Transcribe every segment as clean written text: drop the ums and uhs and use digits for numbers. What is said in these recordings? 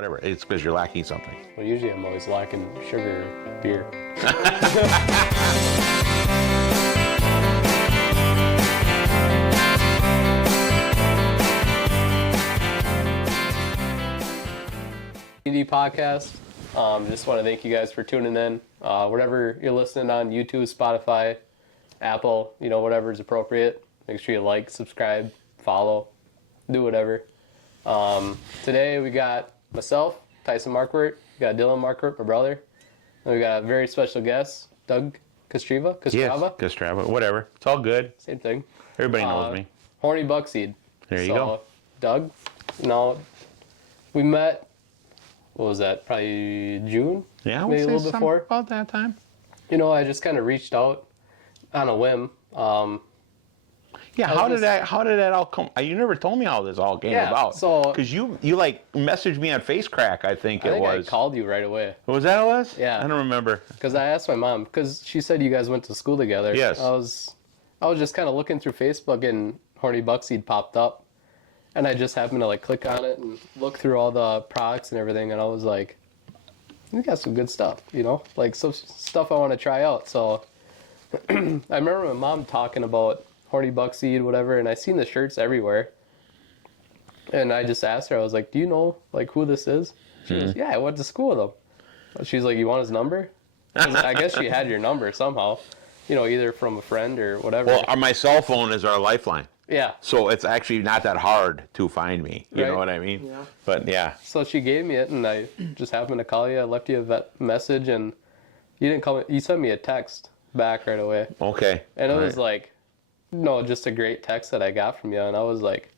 whatever. It's because you're lacking something. Well, usually I'm always lacking sugar or beer. Podcast. Just want to thank you guys for tuning in. Whatever you're listening on, YouTube, Spotify, Apple, whatever is appropriate. Make sure you like, subscribe, follow, do whatever. Today we got myself, Tyson Markwart, we got Dylan Markwart, my brother, and we got a very special guest, Doug Kostreva. Yes, Kostreva, whatever. It's all good. Same thing. Everybody knows me. Horny Buckseed. There you go. Doug, we met, what was that, probably June? Yeah, maybe a little before. About that time. I just kind of reached out on a whim. Yeah, how did that all come? You never told me how this all came about. So because you like messaged me on FaceCrack, I think it was. I called you right away. Was that what it was? Yeah. I don't remember. Because I asked my mom, because she said you guys went to school together. Yes. I was just kind of looking through Facebook and Horny Buckseed popped up, and I just happened to click on it and look through all the products and everything, and I was like, you got some good stuff, some stuff I want to try out. So I remember my mom talking about Horny Buckseed, whatever, and I seen the shirts everywhere. And I just asked her, I was like, do you know who this is? She goes, yeah, I went to school with him. She's like, you want his number? I guess she had your number somehow, either from a friend or whatever. Well, my cell phone is our lifeline. Yeah. So it's actually not that hard to find me. You know what I mean? Yeah. But yeah. So she gave me it, and I just happened to call you. I left you a message, and you didn't call me. You sent me a text back right away. Okay. And it was just a great text that I got from you, and I was like,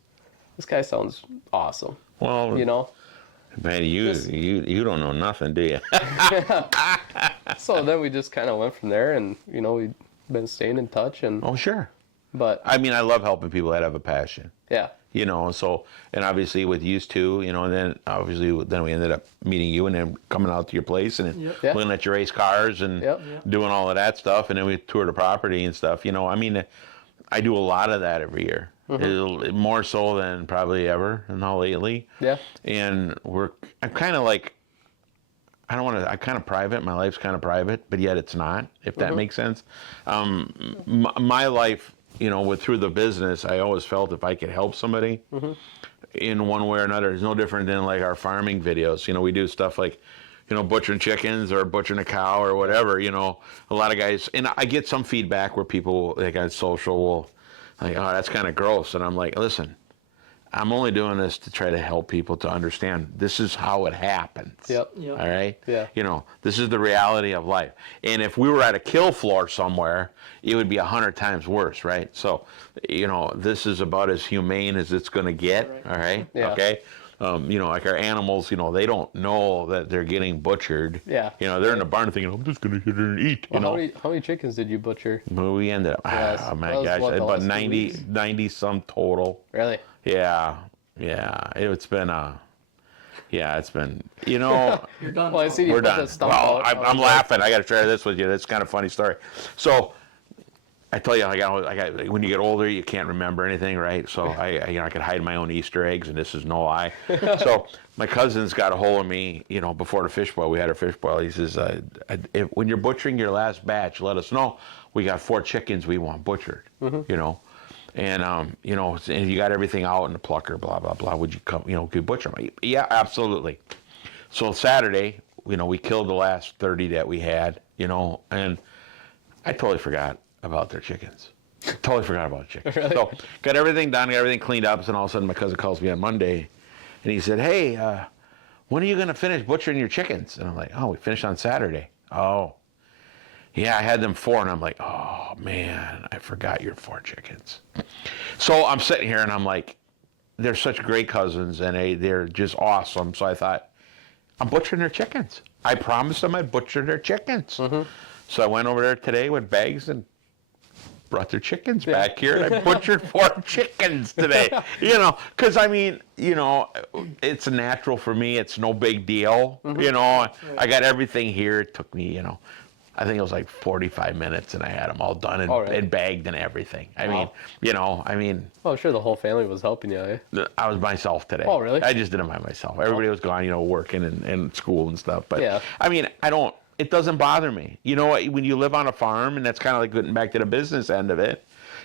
this guy sounds awesome. Well, man, you don't know nothing, do you? So then we just kind of went from there, and we've been staying in touch. And oh, sure. But I mean, I love helping people that have a passion. Yeah. And obviously with you too, and then obviously then we ended up meeting you and then coming out to your place and looking at your race cars and doing all of that stuff, and then we toured the property and stuff. I mean, I do a lot of that every year. Mm-hmm. More so than probably ever now lately. Yeah. And I'm kind of like, I kind of private. My life's kind of private, but yet it's not, if that makes sense. My life, through the business, I always felt if I could help somebody in one way or another, it's no different than like our farming videos. We do stuff like, butchering chickens or butchering a cow or whatever, a lot of guys, and I get some feedback where people like on social will like, oh, that's kind of gross. And I'm like, listen, I'm only doing this to try to help people to understand this is how it happens. Yep. All right? Yeah. This is the reality of life. And if we were at a kill floor somewhere, it would be 100 times worse, right? So, this is about as humane as it's going to get, all right? Yeah. Okay? Like our animals, they don't know that they're getting butchered. Yeah. They're in the barn thinking, I'm just going to sit there and eat. How many chickens did you butcher? Well, we ended up, oh my gosh, about 90 some total. Really? Yeah. It's been, You're done. Well, I see you We're done. Well, I'm laughing. I got to share this with you. That's kind of a funny story. So, I tell you, I got. When you get older, you can't remember anything, right? So I could hide my own Easter eggs, and this is no lie. So my cousin's got a hold of me, before the fish boil. We had our fish boil. He says, when you're butchering your last batch, let us know. We got 4 chickens we want butchered, and and you got everything out in the plucker, blah blah blah. Would you come, could you butcher them? Yeah, absolutely. So Saturday, we killed the last 30 that we had, and I totally forgot about their chickens. Totally forgot about chickens. Really? So got everything done, got everything cleaned up, and all of a sudden my cousin calls me on Monday, and he said, hey, when are you going to finish butchering your chickens? And I'm like, oh, we finished on Saturday. Oh, yeah, I had them 4, and I'm like, oh, man, I forgot your 4 chickens. So I'm sitting here, and I'm like, they're such great cousins, and they're just awesome. So I thought, I'm butchering their chickens. I promised them I'd butcher their chickens. So I went over there today with bags and brought their chickens back here, and I butchered 4 chickens today. Because it's natural for me. It's no big deal. I got everything here. It took me, I think it was like 45 minutes, and I had them all done and, All right. and bagged and everything. I Wow. mean, Oh, I'm sure the whole family was helping you, eh? I was myself today. Oh, really? I just did it by myself. Everybody was gone, working and school and stuff. But Yeah. I mean, it doesn't bother me. You know what? When you live on a farm, and that's kind of like getting back to the business end of it,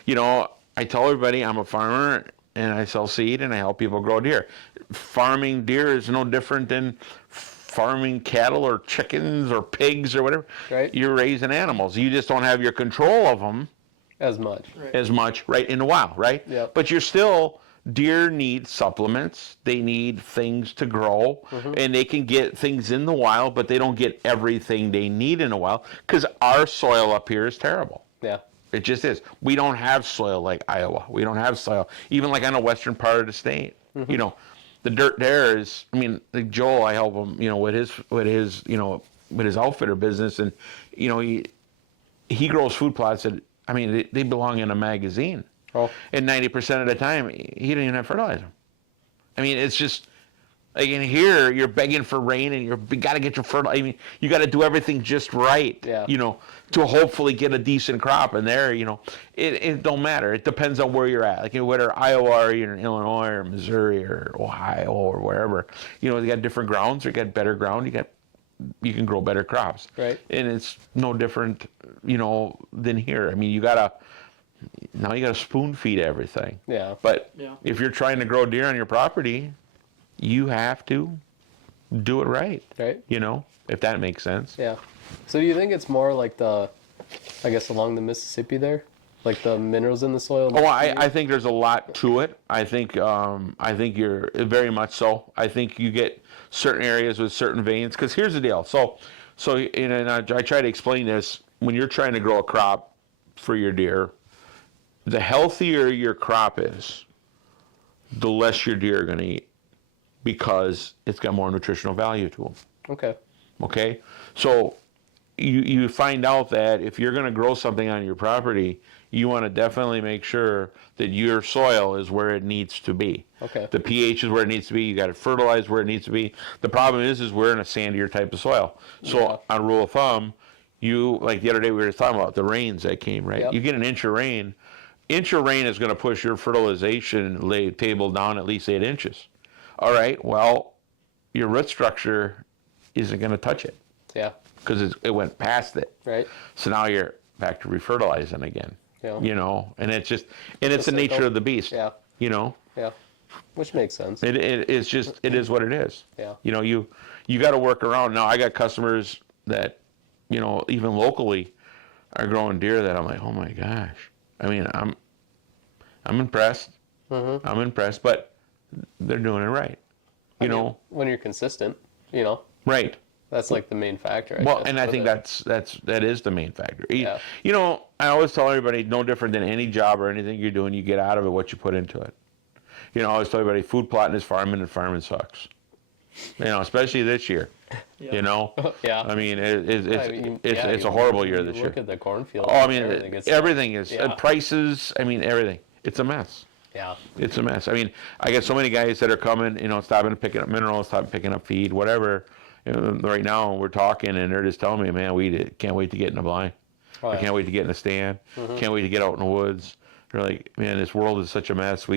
I tell everybody I'm a farmer and I sell seed and I help people grow deer. Farming deer is no different than farming cattle or chickens or pigs or whatever. Right. You're raising animals. You just don't have your control of them As much. as much, right, in the wild, right? Yep. But deer need supplements. They need things to grow, and they can get things in the wild, but they don't get everything they need in the wild because our soil up here is terrible. Yeah. It just is. We don't have soil like Iowa. We don't have soil, even like on the western part of the state. The dirt there is. I mean, like Joel, I help him, with his outfitter business, and he grows food plots that they belong in a magazine. Oh. And 90% of the time, he didn't even have fertilizer. I mean, it's just like in here, you're begging for rain, and you got to get your fertilizer. I mean, you got to do everything just right. Yeah. To hopefully get a decent crop. And there, it don't matter. It depends on where you're at. Like whether Iowa or you're in Illinois or Missouri or Ohio or wherever. You got different grounds. You got better ground. You can grow better crops. Right. And it's no different, than here. I mean, now you got to spoon feed everything. Yeah. But Yeah. if you're trying to grow deer on your property, you have to do it right. Right. If that makes sense. Yeah. So do you think it's more like along the Mississippi there? Like the minerals in the soil? Oh, I think there's a lot to it. I think you're very much so. I think you get certain areas with certain veins. Because here's the deal. So and I try to explain this. When you're trying to grow a crop for your deer, the healthier your crop is, the less your deer are going to eat because it's got more nutritional value to them. Okay. Okay? So you find out that if you're going to grow something on your property, you want to definitely make sure that your soil is where it needs to be. Okay. The pH is where it needs to be. You got to fertilize where it needs to be. The problem is we're in a sandier type of soil. So on rule of thumb, like the other day we were just talking about the rains that came, right? Yep. You get an inch of rain. Inch of rain is going to push your fertilization table down at least 8 inches. All right, well, your root structure isn't going to touch it. Yeah. Because it went past it. Right. So now you're back to refertilizing again. Yeah. And it's the nature of the beast. Yeah. Yeah. Which makes sense. It is what it is. Yeah. You got to work around. Now I got customers that, even locally are growing deer that I'm like, oh my gosh. I mean, I'm impressed. Mm-hmm. I'm impressed, but they're doing it right. When you're consistent, Right. that's like the main factor. Well, guess, and I with think it. that is the main factor. Yeah. I always tell everybody, no different than any job or anything you're doing, you get out of it what you put into it. I always tell everybody, food plotting is farming, and farming sucks. Especially this year. Yeah. Yeah. I mean, it's a horrible year this year. Look at the cornfield. Oh, I mean, it's everything is Yeah. Prices. I mean, everything. It's a mess. Yeah. It's a mess. I mean, I get so many guys that are coming, stopping and picking up minerals, stopping picking up feed, whatever. Right now we're talking, and they're just telling me, man, we can't wait to get in the blind. Oh, I yeah. can't wait to get in the stand. Can't wait to get out in the woods. They're like, man, this world is such a mess.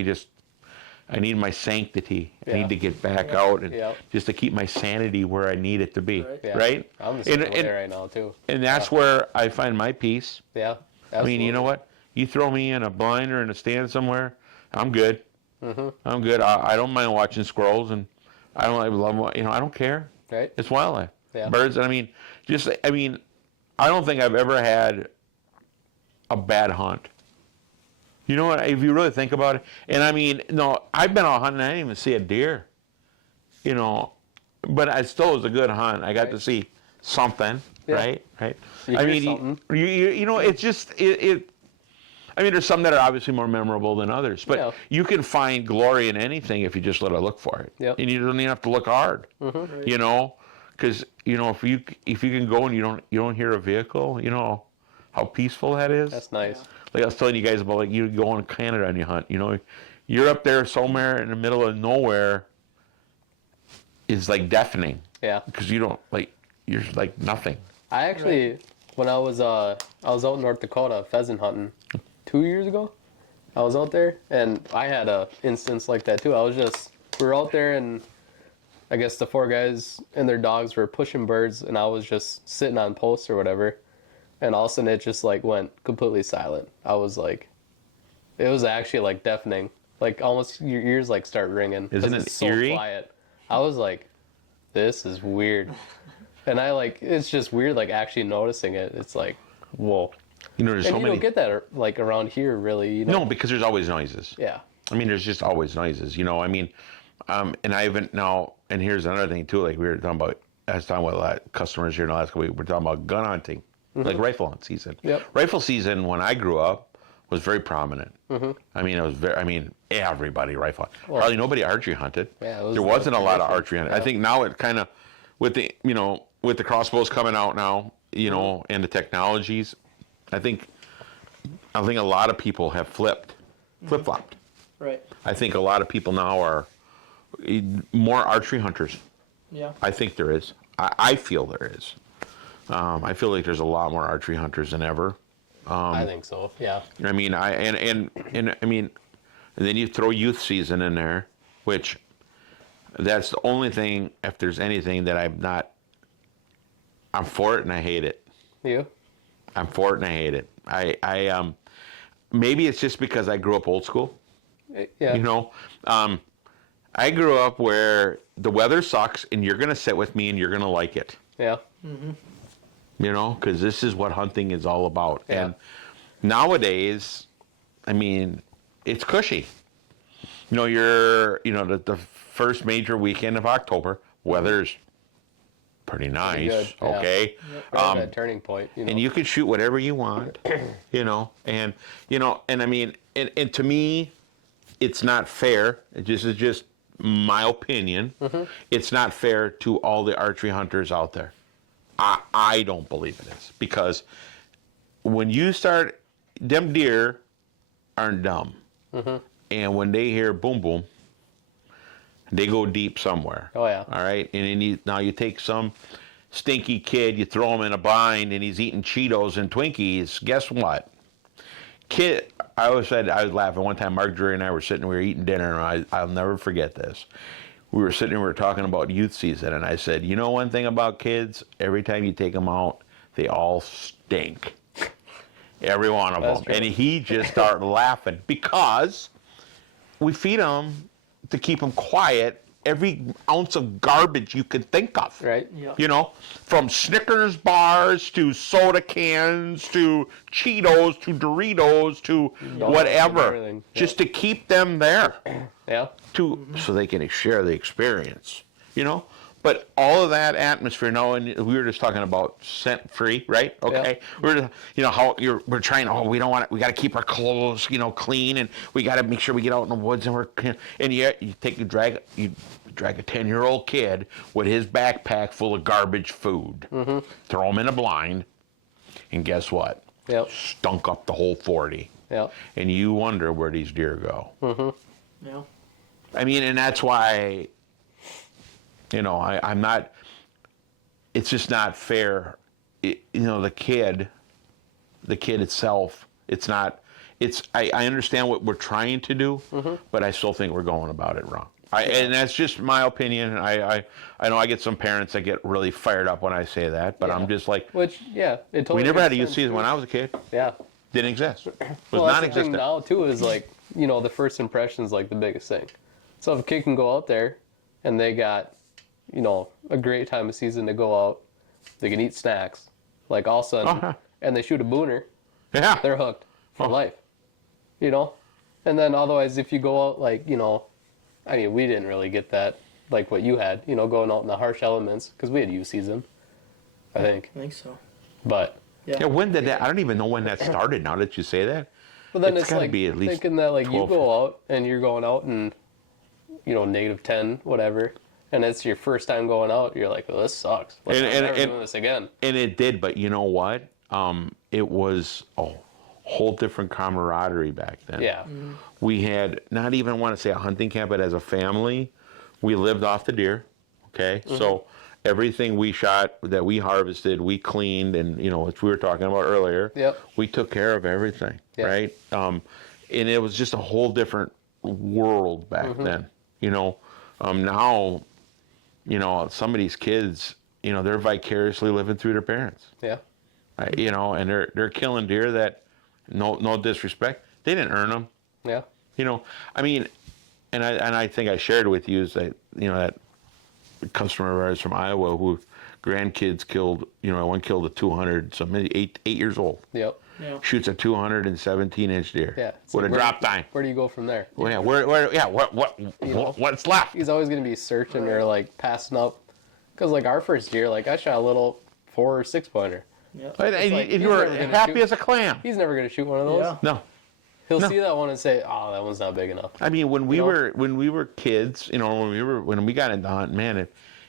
I need my sanctity. I Yeah. need to get back out and Yeah. just to keep my sanity where I need it to be. Right. Yeah. Right? I'm the same way right now too. And that's where I find my peace. Yeah. I mean, you know absolutely. what? You throw me in a blind or in a stand somewhere, I'm good. I'm good. I don't mind watching squirrels, and I don't care. Right. It's wildlife. Yeah. Birds. And I don't think I've ever had a bad hunt. You know what? If you really think about it, and I've been out hunting. I didn't even see a deer. But it still was a good hunt. I got Right. to see something. Yeah. Right. You I hear mean, something. it's just it. I mean, there's some that are obviously more memorable than others, but Yeah. you can find glory in anything if you just let it look for it. Yep. And you don't even have to look hard. Right. Because if you can go and you don't hear a vehicle, how peaceful that is. That's nice. Like I was telling you guys about, like, you go in Canada and you hunt. You're up there somewhere in the middle of nowhere. Is like deafening Yeah. because you're like nothing. I actually when I was out in North Dakota pheasant hunting 2 years ago. I was out there, and I had a instance like that too. We were out there, and I guess the 4 guys and their dogs were pushing birds, and I was just sitting on posts or whatever, and all of a sudden it just like went completely silent. I was like, it was actually like deafening, like almost your ears like start ringing. 'Cause Isn't it it's so eerie? quiet. I was like, this is weird, and it's just weird like actually noticing it. It's like, whoa. You know, there's And so you many. don't get that like around here, really. You know? No, because there's always noises. Yeah. I mean, there's just always noises. You know, I mean, and I haven't now. And here's another thing too. Like we were talking about, I was talking with a lot of customers here in the last couple weeks. We're talking about gun hunting, like rifle hunt season. Yep. Rifle season when I grew up was very prominent. I mean, it was very. I mean, everybody rifle. Hardly nobody archery hunted. Yeah, it was there wasn't a lot of tradition. archery hunting. I think now it kind of, with the with the crossbows coming out now, and the technologies, I think a lot of people have flip flopped. Right. I think a lot of people now are more archery hunters. Yeah. I think there is. I feel there is. I feel like there's a lot more archery hunters than ever. I think so. Yeah. I mean, and I mean, and then you throw youth season in there, which that's the only thing. If there's anything that I'm for it and I hate it. You? I'm for it and I hate it. I maybe it's just because I grew up old school. Yeah. You know, I grew up where the weather sucks and you're gonna sit with me and you're gonna like it. Yeah. You know, because this is what hunting is all about. Yeah. And nowadays, I mean, it's cushy. You know, the first major weekend of October, weather's pretty nice. good, yeah. Okay. Right at that turning point. You know? And you can shoot whatever you want, and I mean, and to me, it's not fair. This is just my opinion. It's not fair to all the archery hunters out there. I don't believe it is, because when you start, them deer aren't dumb, and when they hear boom boom, they go deep somewhere. Oh, yeah. All right, and then now you take some stinky kid, you throw him in a bind, and he's eating Cheetos and Twinkies. Guess what? Kid, I always said, I was laughing. One time, Mark Drury and I were sitting, we were eating dinner, and I'll never forget this. We were sitting, we were talking about youth season, and I said, you know one thing about kids? Every time you take them out, they all stink. Every one of them. True. And he just started laughing because we feed them to keep them quiet every ounce of garbage you could think of. Right. Yeah. You know, from Snickers bars to soda cans to Cheetos to Doritos to whatever, everything. just to keep them there, Yeah. so they can share the experience. You know, but all of that atmosphere. Now, and we were just talking about scent free, right? Okay, we're we're trying. Oh, we don't want it. We got to keep our clothes, clean, and we got to make sure we get out in the woods and yet you drag a 10-year-old kid with his backpack full of garbage food, throw him in a blind, and guess what? Yep. Stunk up the whole 40. Yep. And you wonder where these deer go. Yeah. I mean, and that's why, I'm not, it's just not fair. The kid itself, I understand what we're trying to do, but I still think we're going about it wrong. And that's just my opinion. I know I get some parents that get really fired up when I say that, but I'm just like, Which, yeah, it totally we never had a makes youth sense, season too. when I was a kid. Yeah. Didn't exist. Was Well, that's the thing non-existent. now, too, is like, the first impression is like the biggest thing. So if a kid can go out there and they got, a great time of season to go out, they can eat snacks, like all of a sudden, and they shoot a booner, Yeah. they're hooked for life. And then otherwise, if you go out, like, I mean, we didn't really get that, like what you had, going out in the harsh elements, because we had youth season, I think. I think so. But, Yeah, when did that? I don't even know when that started. Now that you say that, but then It's it's gotta like be at least thinking that, like, you 12. go out and you're going out and, -10, whatever, and it's your first time going out, you're like, well, this sucks. Like, I'm never doing this again. and it did. But you know what? It was a whole different camaraderie back then. Yeah. We had not even want to say a hunting camp, but as a family, we lived off the deer. Okay, so everything we shot, that we harvested, we cleaned, and which we were talking about earlier. Yep. We took care of everything, Yep. right? And it was just a whole different world back then. Now, some of these kids, they're vicariously living through their parents. Yeah. Right? And they're killing deer that, no disrespect, they didn't earn them. Yeah. I mean, and I think I shared with you is that that customer of ours from Iowa who grandkids killed, one killed a 200, so maybe 8 years old. Yep. Yeah. Shoots a 217-inch deer. Yeah. With a drop tine. Where do you go from there? Well, yeah, what's left? He's always going to be searching or like passing up. Because like our first deer, like I shot a little 4 or 6 pointer. Yeah. And like, you were happy as a clam. He's never going to shoot one of those. Yeah. No. He'll No. see that one and say, "Oh, that one's not big enough." I mean, when we were kids, when we got into hunting, man,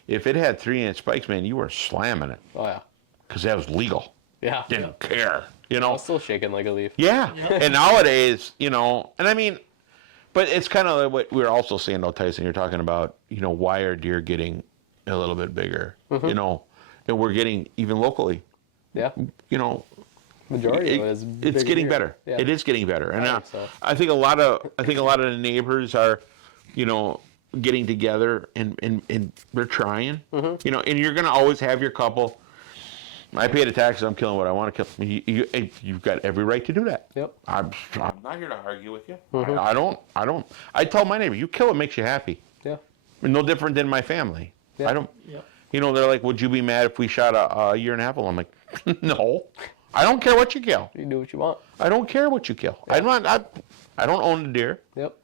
if it had 3-inch spikes, man, you were slamming it Oh yeah. because that was legal. Yeah. Didn't care, I was still shaking like a leaf. Yeah. And nowadays, and I mean, but it's kind of what we were also saying, though, Tyson. You're talking about, why are deer getting a little bit bigger? And we're getting even locally, Yeah. Majority of it is it's bigger getting deer. better. Yeah. It is getting better, and think so. I think a lot of the neighbors are, getting together and they're trying, and you're gonna always have your couple. I pay the taxes. I'm killing what I want to kill. You've got every right to do that. Yep. I'm not here to argue with you. I don't. I tell my neighbor, you kill what makes you happy. Yeah. No different than my family. Yeah. I don't. Yep. They're like, would you be mad if we shot a year and a half old? I'm like, no. I don't care what you kill. You do what you want. I don't care what you kill. I don't own the deer. Yep.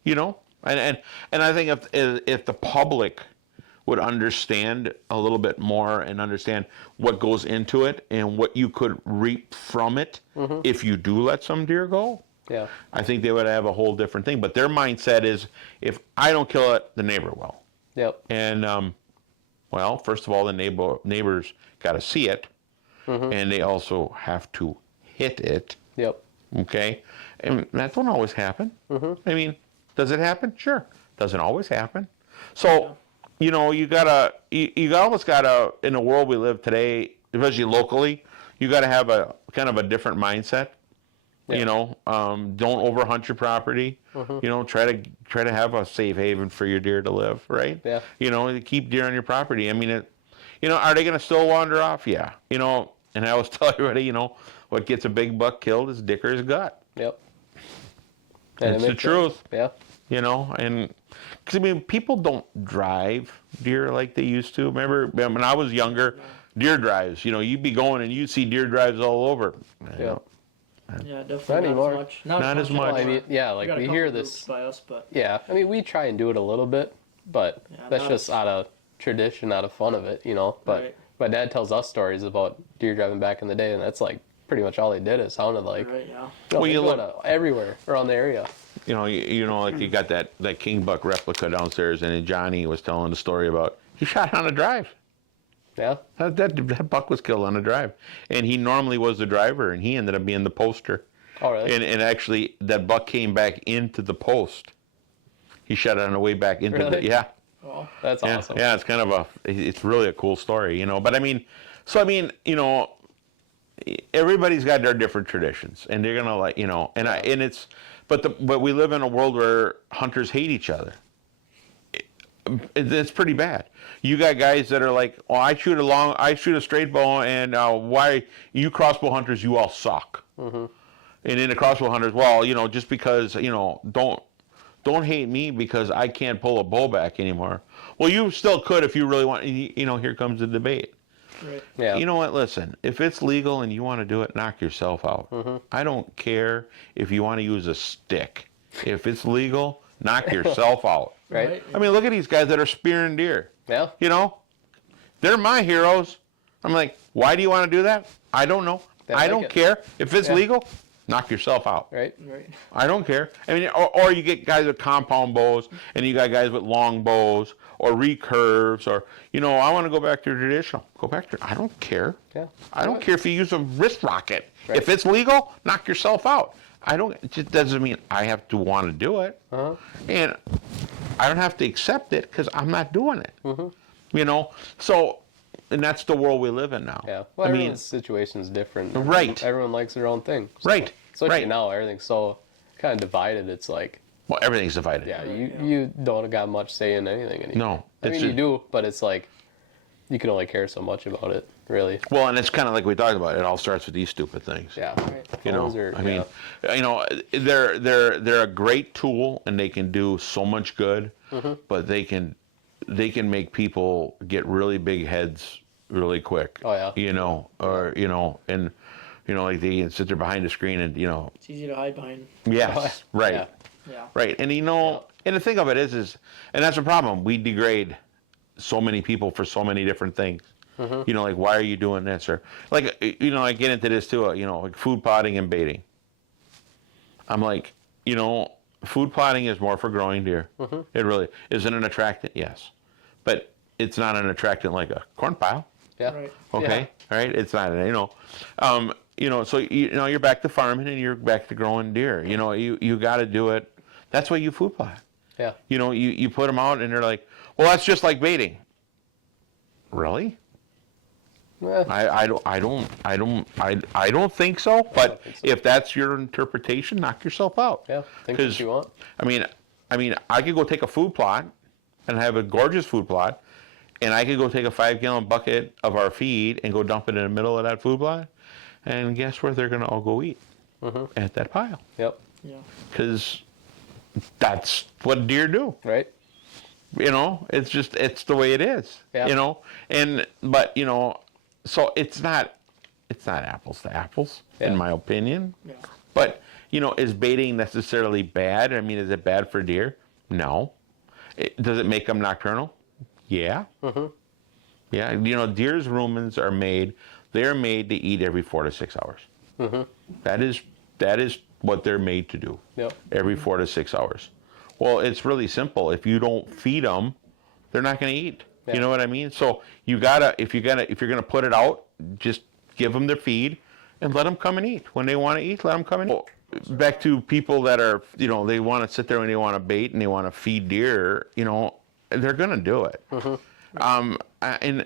And I think if the public would understand a little bit more and understand what goes into it and what you could reap from it if you do let some deer go, Yeah. I think they would have a whole different thing. But their mindset is, if I don't kill it, the neighbor will. Yep. And well, first of all, the neighbors got to see it, and they also have to hit it. Yep. Okay, and that don't always happen. I mean, does it happen? Sure, doesn't always happen. So, you almost gotta, in the world we live today, especially locally, you gotta have a kind of a different mindset. Yeah. Don't overhunt your property. Try to have a safe haven for your deer to live. Right. Yeah. Keep deer on your property. I mean, are they gonna still wander off? Yeah. And I always tell everybody, what gets a big buck killed is dick or his gut. Yep. It's the truth. Yeah. And because I mean, people don't drive deer like they used to. Remember when I was younger, deer drives. You'd be going and you'd see deer drives all over. Yeah. Yeah, definitely Not anymore. as much. Not as much. I mean, yeah, We like got a we couple hear groups this. by us, but Yeah. I mean, we try and do it a little bit, but Yeah, that's not just out of tradition, out of fun of it, But Right. my dad tells us stories about deer driving back in the day, and that's like pretty much all they did. It sounded like. right, yeah. No, Well, they you go look- to everywhere around the area. Like you got that king buck replica downstairs, and then Johnny was telling the story about he shot on a drive. Yeah. That buck was killed on a drive, and he normally was the driver, and he ended up being the poster. Oh, really? And actually, that buck came back into the post. He shot it on the way back into Really? the Well, That's yeah, awesome. yeah. It's really a cool story, But I mean, everybody's got their different traditions, and they're gonna but we live in a world where hunters hate each other. It's pretty bad. You got guys that are like, "Oh, I shoot a straight bow, and why you crossbow hunters, you all suck." And then the crossbow hunters, well, just because don't hate me because I can't pull a bow back anymore. Well, you still could if you really want. Here comes the debate. right. Yeah. You know what? Listen, if it's legal and you want to do it, knock yourself out. I don't care if you want to use a stick. If it's legal, knock yourself out. Right? I mean, look at these guys that are spearing deer. Yeah. They're my heroes. I'm like, why do you want to do that? I don't know. They I like don't it. care. If it's Yeah. legal, knock yourself out. Right? Right. I don't care. I mean, or you get guys with compound bows, and you got guys with long bows, or recurves, or I want to go back to traditional. Go back to. I don't care. Yeah. I don't care if you use a wrist rocket. Right. If it's legal, knock yourself out. It just doesn't mean I have to want to do it, and I don't have to accept it because I'm not doing it. So and that's the world we live in now. Yeah. Well, I mean, everyone's situation's different. Right. Everyone likes their own thing. So, right, Especially right. now, everything's so kind of divided. It's like, Well, everything's divided. yeah, you don't got much say in anything anymore. No, I it's mean, you just- do, but it's like, you can only care so much about it, really. Well, and it's kind of like we talked about. It all starts with these stupid things. Yeah. You know, Phones are- I mean, yeah. you know, they're a great tool, and they can do so much good, but they can make people get really big heads really quick. Oh, yeah. You know, or you know, and you know, like they can sit there behind the screen, and you know, It's easy to hide behind. yes, right, Yeah. Yeah. right, and you know, and the thing of it is, and that's the problem. We degrade so many people for so many different things. You know, like, why are you doing this? Or like, you know, I get into this too. You know, like food plotting and baiting. I'm like, you know, food plotting is more for growing deer. It really isn't an attractant, yes, but it's not an attractant like a corn pile. Yeah. Right. Okay, all right, it's not. You know, so you know, you're back to farming and you're back to growing deer. You know, you got to do it. That's why you food plot. Yeah. You know, you put them out and they're like, well, that's just like baiting. Really? Yeah. I don't think so. But if that's your interpretation, knock yourself out. Yeah. Think what 'Cause, you want. I mean, I could go take a food plot and have a gorgeous food plot, and I could go take a 5-gallon bucket of our feed and go dump it in the middle of that food plot, and guess where they're gonna all go eat? At that pile, Yep. Yeah. because that's what deer do. Right. You know, it's the way it is. Yeah. You know, but you know, so it's not apples to apples Yeah. in my opinion. Yeah. But you know, is baiting necessarily bad? I mean, is it bad for deer? No. Does it make them nocturnal? Yeah. Yeah. You know, deer's rumens are made. They are made to eat every 4 to 6 hours. That is what they're made to do. Yep. Every 4 to 6 hours. Well, it's really simple. If you don't feed them, they're not going to eat. Yeah. You know what I mean? So you gotta, if you're gonna put it out, just give them their feed and let them come and eat. When they want to eat, let them come and eat. Back to people that are, you know, they want to sit there and they want to bait and they want to feed deer. You know, they're going to do it. And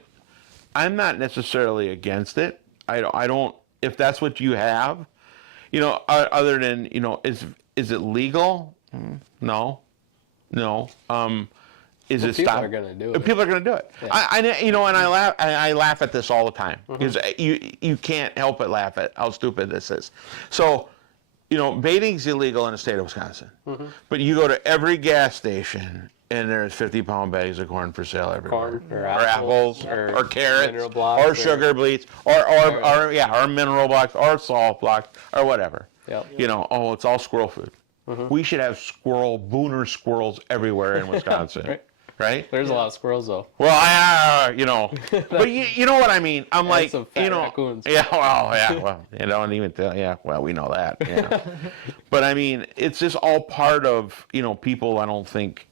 I'm not necessarily against it. I don't. If that's what you have, you know, other than, you know, is it legal? No. Is it people stop? are gonna do it. People are going to do it. Yeah. I you know, and I laugh at this all the time because you can't help but laugh at how stupid this is. So, you know, baiting's illegal in the state of Wisconsin, but you go to every gas station and there's 50-pound bags of corn for sale everywhere. Corn or apples, or or carrots, mineral blocks, or or- sugar beets, or mineral blocks, or salt blocks, or whatever. Yep. You know, oh, it's all squirrel food. We should have booner squirrels everywhere in Wisconsin, right? There's a lot of squirrels though. Well, you know, but you know what I mean. I'm like, some fat you know, raccoons. yeah, well, you don't even tell. Yeah, well, we know that. Yeah. But I mean, it's just all part of, you know, people. I don't think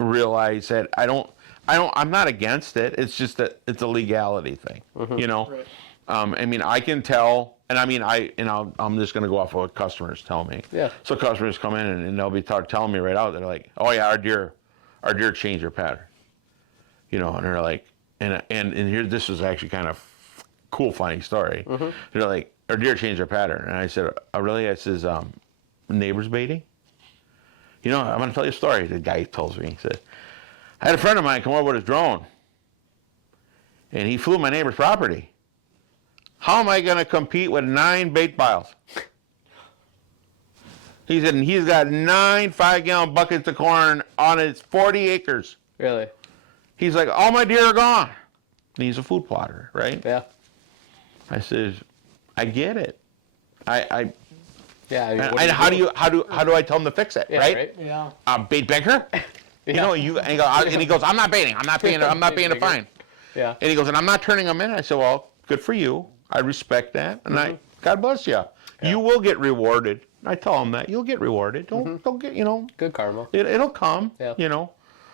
realize that. I'm not against it. It's just that it's a legality thing. You know, Right. I mean, I can tell, and I mean, I'm just going to go off of what customers tell me. Yeah. So customers come in and they'll be telling me right out. They're like, oh yeah, our deer changed their pattern. You know, and they're like, and here, this is actually kind of cool, funny story. They're like, our deer changed their pattern, and I said, oh really? I says, neighbors baiting. You know, I'm going to tell you a story. The guy tells me. He said, I had a friend of mine come over with his drone, and he flew my neighbor's property. How am I going to compete with 9 bait piles? He said, and he's got 9 5-gallon buckets of corn on his 40 acres. Really? He's like, all my deer are gone. And he's a food plotter, right? Yeah. I said, I get it. I Yeah. I mean, what and do how you do I tell him to fix it, Yeah, right? Yeah. Bait bigger? You know, and he goes, I'm not baiting. I'm not paying a fine. Yeah. And he goes, and I'm not turning them in. I said, well, good for you. I respect that, and God bless you. You will get rewarded. I tell him that you'll get rewarded. Don't get, you know. Good karma. It'll come. Yeah. You know.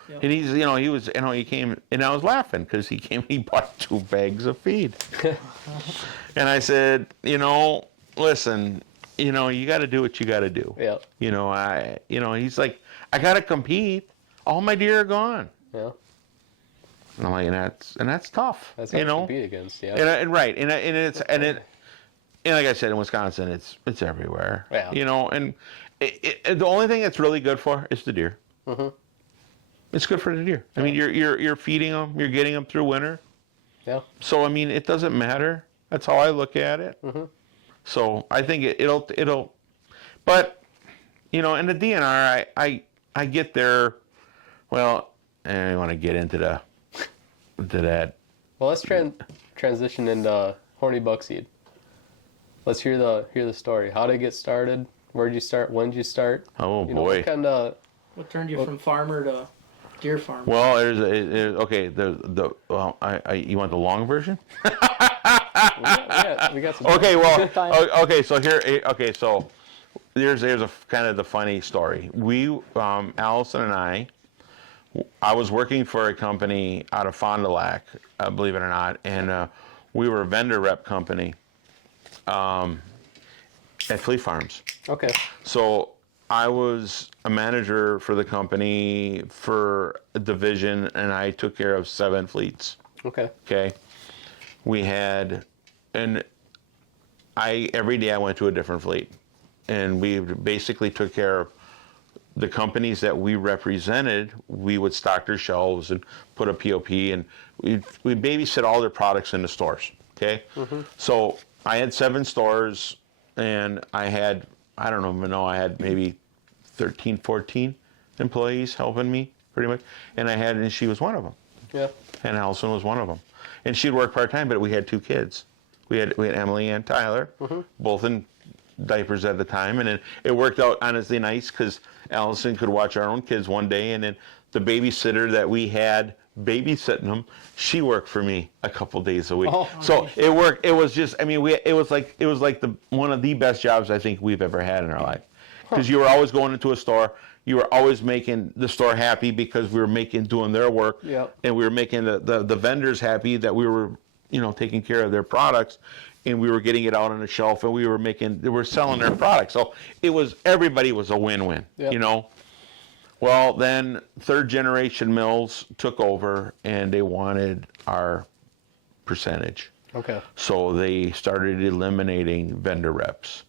Yeah. And he's, you know, he came, and I was laughing because he bought 2 bags of feed. And I said, you know, listen, you know, you got to do what you got to do. Yeah. You know, he's like, I got to compete. All my deer are gone. Yeah. And I'm like, and that's tough. That's you hard to know, compete against. Yeah. and right, and like I said, in Wisconsin, it's everywhere. Yeah. You know, and the only thing it's really good for is the deer. Mm-hmm. It's good for the deer. I mean, you're feeding them, you're getting them through winter. Yeah. So I mean, it doesn't matter. That's how I look at it. Mm-hmm. So I think it'll, but you know, in the DNR, I get there. Well, I want to get into that. Well, let's transition into Horny Buckseed. Let's hear the story. How did it get started? Where'd you start? When'd you start? Oh You know, boy. what kind of What turned you from farmer to deer farmer? Well, okay. You want the long version? yeah, we got some. Okay, well, time. okay. So there's a kind of the funny story. We, Allison and I was working for a company out of Fond du Lac, believe it or not, and we were a vendor rep company at Flea Farms. Okay. So I was a manager for the company for a division, and I took care of 7 fleets. Okay. Okay, we had, and every day I went to a different fleet, and we basically took care of the companies that we represented. We would stock their shelves and put a POP, and we babysit all their products in the stores. Okay, so I had 7 stores, and I had, I don't even know, I had maybe 13, 14 employees helping me pretty much, and she was one of them. Yeah. And Allison was one of them. And she'd work part-time, but we had 2 kids. We had Emily and Tyler, both in diapers at the time. And then it worked out honestly nice because Allison could watch our own kids one day. And then the babysitter that we had babysitting them, she worked for me a couple days a week. Oh, so it worked. It was just, I mean, it was like one of the best jobs I think we've ever had in our life. Because you were always going into a store. You were always making the store happy because we were doing their work, Yep. and we were making the vendors happy that we were, taking care of their products, and we were getting it out on the shelf, and we were selling their products. So everybody was a win-win, Yep. Well, then 3rd generation mills took over, and they wanted our percentage. Okay. So they started eliminating vendor reps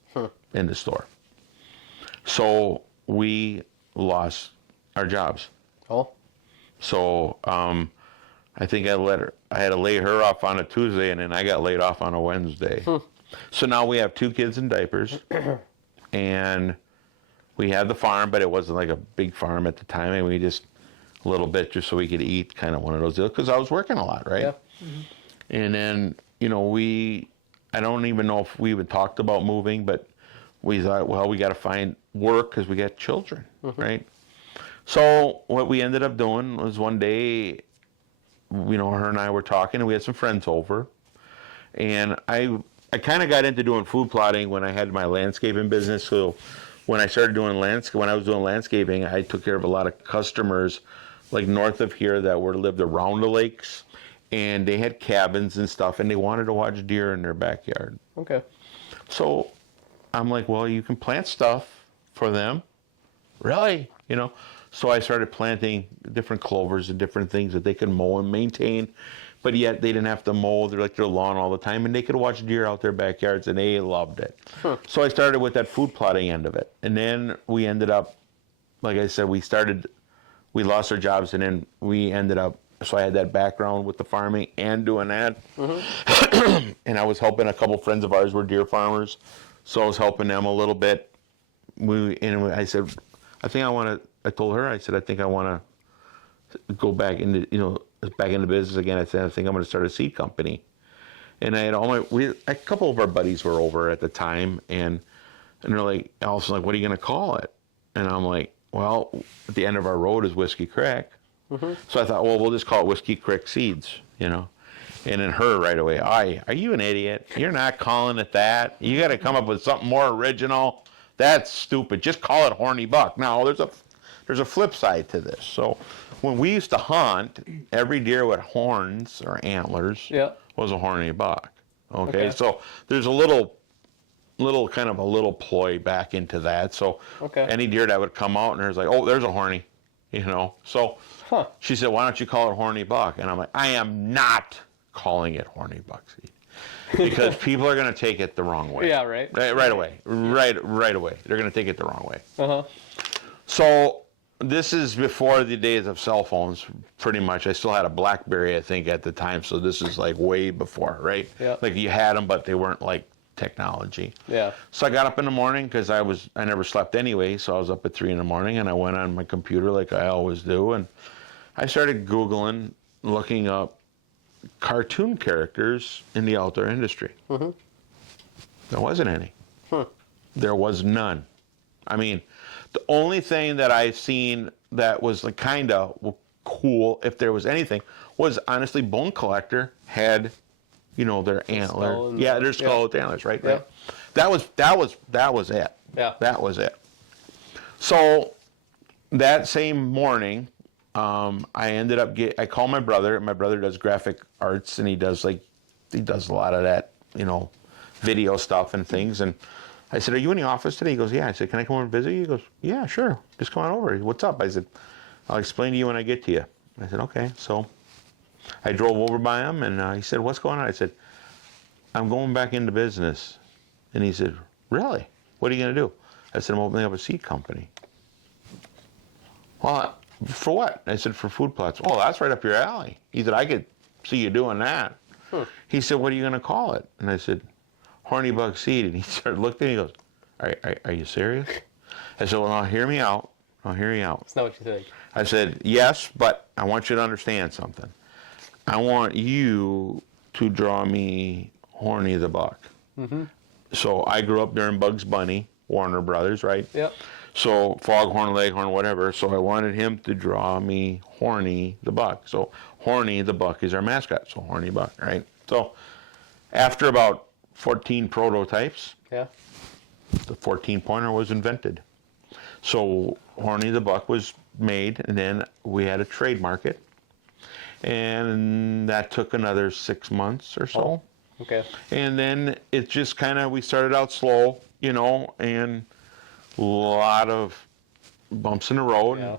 in the store. So we lost our jobs. Oh. So I think I had to lay her off on a Tuesday, and then I got laid off on a Wednesday. So now we have 2 kids in diapers, and we had the farm, but it wasn't like a big farm at the time, and we just a little bit just so we could eat, kind of one of those deals, because I was working a lot, right? Yeah. And then I don't even know if we even talked about moving, but we thought, well, we got to find work because we got children, right? So what we ended up doing was one day, her and I were talking, and we had some friends over, and I kind of got into doing food plotting when I had my landscaping business. So when I started doing when I was doing landscaping, I took care of a lot of customers like north of here that lived around the lakes, and they had cabins and stuff, and they wanted to watch deer in their backyard. Okay. So I'm like, well, you can plant stuff for them. Really? So I started planting different clovers and different things that they could mow and maintain, but yet they didn't have to mow their lawn all the time, and they could watch deer out their backyards, and they loved it. So I started with that food plotting end of it. And then we ended up, like I said, we lost our jobs, and then we ended up, so I had that background with the farming and doing that. And I was helping a couple friends of ours were deer farmers. So I was helping them a little bit. I said, I told her, I think I want to go back into, business again. I said, I think I'm going to start a seed company. And I had a couple of our buddies were over at the time, and they're like, Allison's like, what are you going to call it? And I'm like, well, at the end of our road is Whiskey Creek. So I thought, well, we'll just call it Whiskey Creek Seeds, And then her right away, are you an idiot? You're not calling it that. You got to come up with something more original. That's stupid. Just call it Horny Buck. Now, there's a flip side to this. So when we used to hunt, every deer with horns or antlers was a horny buck. Okay? So there's a little ploy back into that. So any deer that would come out, and there's like, oh, there's a horny, So Huh. She said, why don't you call it Horny Buck? And I'm like, I am not calling it Horny Buckseed. Because people are going to take it the wrong way. Yeah, right. Right away. Right away. They're going to take it the wrong way. Uh-huh. So this is before the days of cell phones, pretty much. I still had a BlackBerry, I think, at the time. So this is like way before, right? Yeah. Like you had them, but they weren't like technology. Yeah. So I got up in the morning because I never slept anyway. So I was up at 3 a.m. and I went on my computer like I always do. And I started Googling, looking up cartoon characters in the outdoor industry. Mm-hmm. There wasn't any. There was none. I mean, the only thing that I've seen that was like kind of cool, if there was anything, was honestly Bone Collector had, you know, their antler. Yeah, their skull with antlers, right? Yeah. Right. That was it. Yeah. That was it. So that same morning, I ended up I called my brother. My brother does graphic arts, and he does a lot of that, you know, video stuff and things. And I said, "Are you in the office today?" He goes, "Yeah." I said, "Can I come over and visit you?" He goes, "Yeah, sure. Just come on over. What's up?" I said, "I'll explain to you when I get to you." I said, "Okay." So I drove over by him, and he said, "What's going on?" I said, "I'm going back into business." And he said, "Really? What are you going to do?" I said, "I'm opening up a seed company." "Well, for what?" I said, "For food plots." "Oh, that's right up your alley." He said, "I could see you doing that." He said, "What are you going to call it?" And I said, "Horny Bug Seed." And he started looking at me, he goes, are you serious? I said, "Well, now hear me out. That's not what you think. I said, "Yes, but I want you to understand something. I want you to draw me Horny the Buck." Mm-hmm. So I grew up during Bugs Bunny, Warner Brothers, right? Yep. So Foghorn, Leghorn, whatever. So I wanted him to draw me Horny the Buck. So Horny the Buck is our mascot. So Horny Buck, right? So after about 14 prototypes, Yeah. the 14-pointer was invented. So Horny the Buck was made, and then we had to trademark it. And that took another 6 months or so. Oh. Okay. And then it just kind of, we started out slow, you know, and a lot of bumps in the road. Yeah.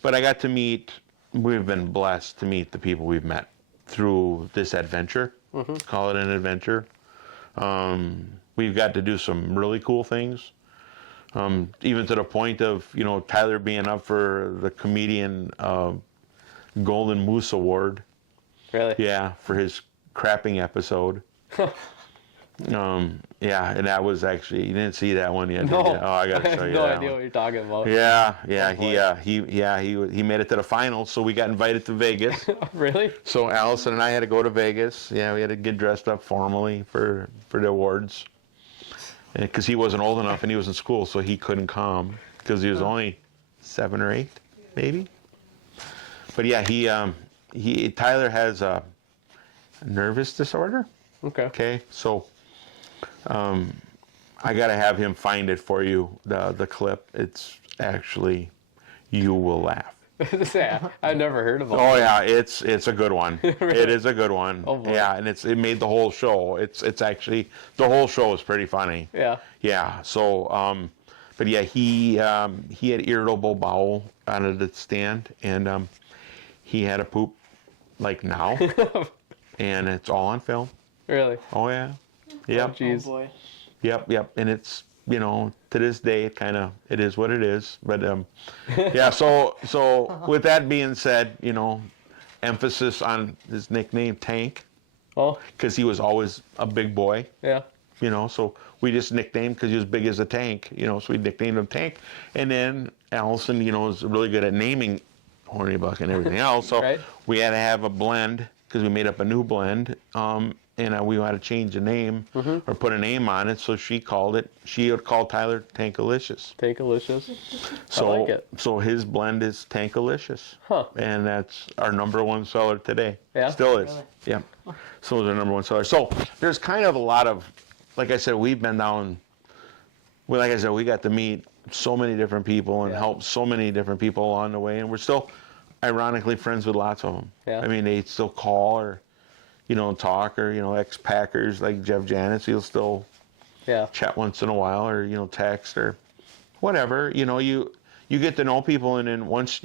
But I got to meet, we've been blessed to meet the people we've met through this adventure. Call it an adventure. We've got to do some really cool things. Even to the point of, you know, Tyler being up for the comedian Golden Moose Award. Really? Yeah, for his crapping episode. Yeah, and that was actually, you didn't see that one yet, No. did you? Oh, I gotta I show have you no that idea one. what you're talking about. Yeah, Oh, boy. he made it to the finals, so we got invited to Vegas. Really? So Allison and I had to go to Vegas. Yeah, we had to get dressed up formally for the awards. Because he wasn't old enough and he was in school, so he couldn't come because he was only 7 or 8, maybe. But yeah, Tyler has a nervous disorder. Okay. Okay, so I got to have him find it for you, the clip. It's actually, you will laugh. Yeah, I've never heard of it. Oh yeah, it's a good one. Really? It is a good one. Oh, boy. Yeah, and it made the whole show. It's actually, the whole show is pretty funny. Yeah. Yeah. So, but yeah, he had irritable bowel out of the stand, and he had a poop like now, and it's all on film. Really? Oh yeah. Yep. Oh Jeez. boy. Yep. And it's, you know, to this day, it is what it is. But yeah. So with that being said, you know, emphasis on his nickname Tank, Oh, because he was always a big boy. yeah. You know, so we just nicknamed because he was big as a tank. You know, so we nicknamed him Tank. And then Allison, you know, is really good at naming Horny Buck and everything else. So Right. we had to have a blend because we made up a new blend. And we had to change the name or put a name on it. So she would call Tyler Tankalicious. Tankalicious. So, I like it. So his blend is Tankalicious. Huh. And that's our #1 seller today. Yeah? Still is. Really? Yeah. So it's our #1 seller. So there's kind of a lot of, like I said, we've been down, well, like I said, we got to meet so many different people and Yeah. help so many different people along the way. And we're still, ironically, friends with lots of them. Yeah. I mean, they still call or, you know, talk, or, you know, ex-Packers like Jeff Janis, he'll still Yeah. chat once in a while, or, you know, text or whatever. You know, you get to know people, and then once,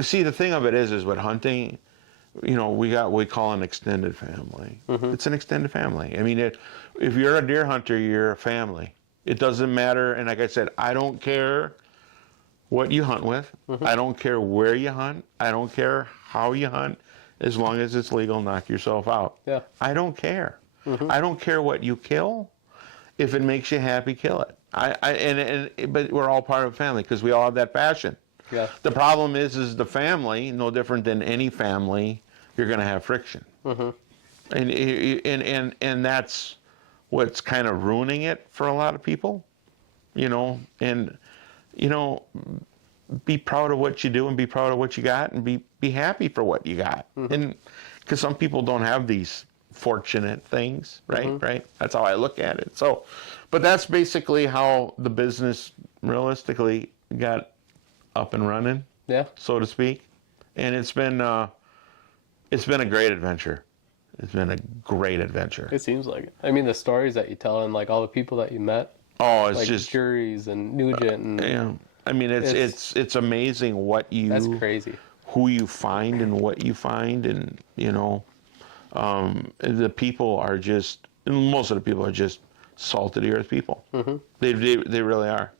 See, the thing of it is with hunting, you know, we got what we call an extended family. It's an extended family. I mean, if you're a deer hunter, you're a family. It doesn't matter. And like I said, I don't care what you hunt with. I don't care where you hunt. I don't care how you hunt. As long as it's legal, knock yourself out. Yeah. I don't care. I don't care what you kill. If it makes you happy, kill it. But we're all part of a family because we all have that passion. Yeah. The problem is the family, no different than any family, you're going to have friction. And that's what's kind of ruining it for a lot of people, you know. And, you know, be proud of what you do and be proud of what you got and be happy for what you got. And because some people don't have these fortunate things, right? Right. That's how I look at it. So, but that's basically how the business realistically got up and running, Yeah. so to speak. And it's been a great adventure. It's been a great adventure. It seems like it. I mean, the stories that you tell and like all the people that you met, Oh, it's like just Juries and Nugent, and yeah. I mean, it's amazing what you that's crazy. who you find and what you find, and you know, the people are just most of the people are just salt of the earth people. They really are.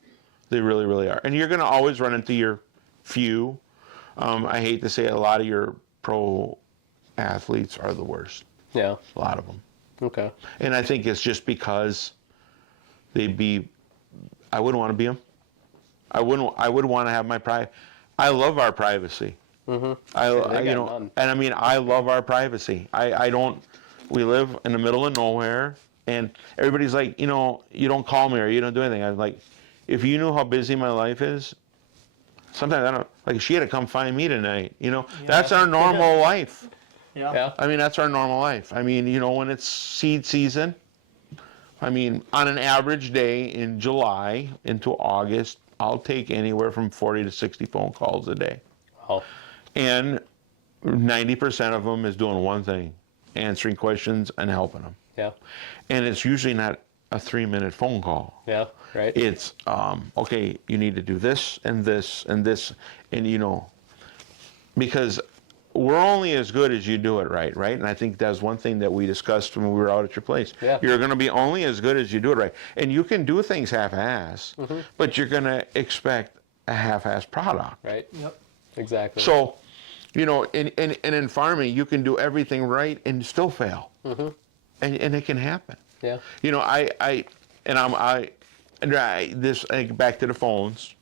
They really, really are. And you're going to always run into your few. I hate to say it, a lot of your pro athletes are the worst. Yeah. A lot of them. Okay. And I think it's just because I wouldn't want to be them. I would want to have my private. I love our privacy. You know, none. and I mean, I love our privacy. I don't, we live in the middle of nowhere and everybody's like, you know, you don't call me or you don't do anything. I'm like, if you knew how busy my life is, sometimes I don't, like she had to come find me tonight, you know, that's our normal life. Yeah. I mean, that's our normal life. I mean, you know, when it's seed season, I mean, on an average day in July into August, I'll take anywhere from 40 to 60 phone calls a day. Wow. And 90% of them is doing one thing, answering questions and helping them. Yeah. And it's usually not a 3-minute phone call. Yeah. Right. It's, okay, you need to do this and this and this. And, you know, because we're only as good as you do it right? And I think that's one thing that we discussed when we were out at your place. Yeah. You're going to be only as good as you do it right. And you can do things half-ass, but you're going to expect a half-ass product. Right. Yep. Exactly. So, you know, in farming, you can do everything right and still fail. And it can happen. Yeah. You know, back to the phones,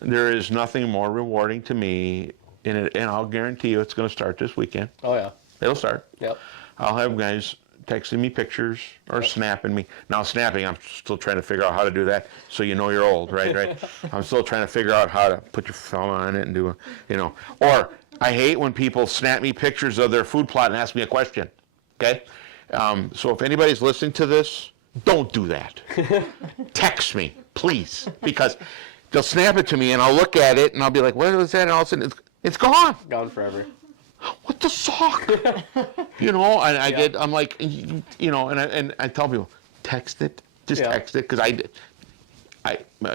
there is nothing more rewarding to me in it, and I'll guarantee you it's going to start this weekend. Oh yeah. It'll start. Yep. I'll have guys texting me pictures or snapping me. Now snapping, I'm still trying to figure out how to do that. So you know you're old, right? I'm still trying to figure out how to put your thumb on it and do, you know. Or I hate when people snap me pictures of their food plot and ask me a question. Okay. So if anybody's listening to this, don't do that. Text me, please, because they'll snap it to me and I'll look at it and I'll be like, what was that? And all of a sudden it's gone. Gone forever. What the sock? You know, and I'm like, you know, and I tell people, text it, just text it, because I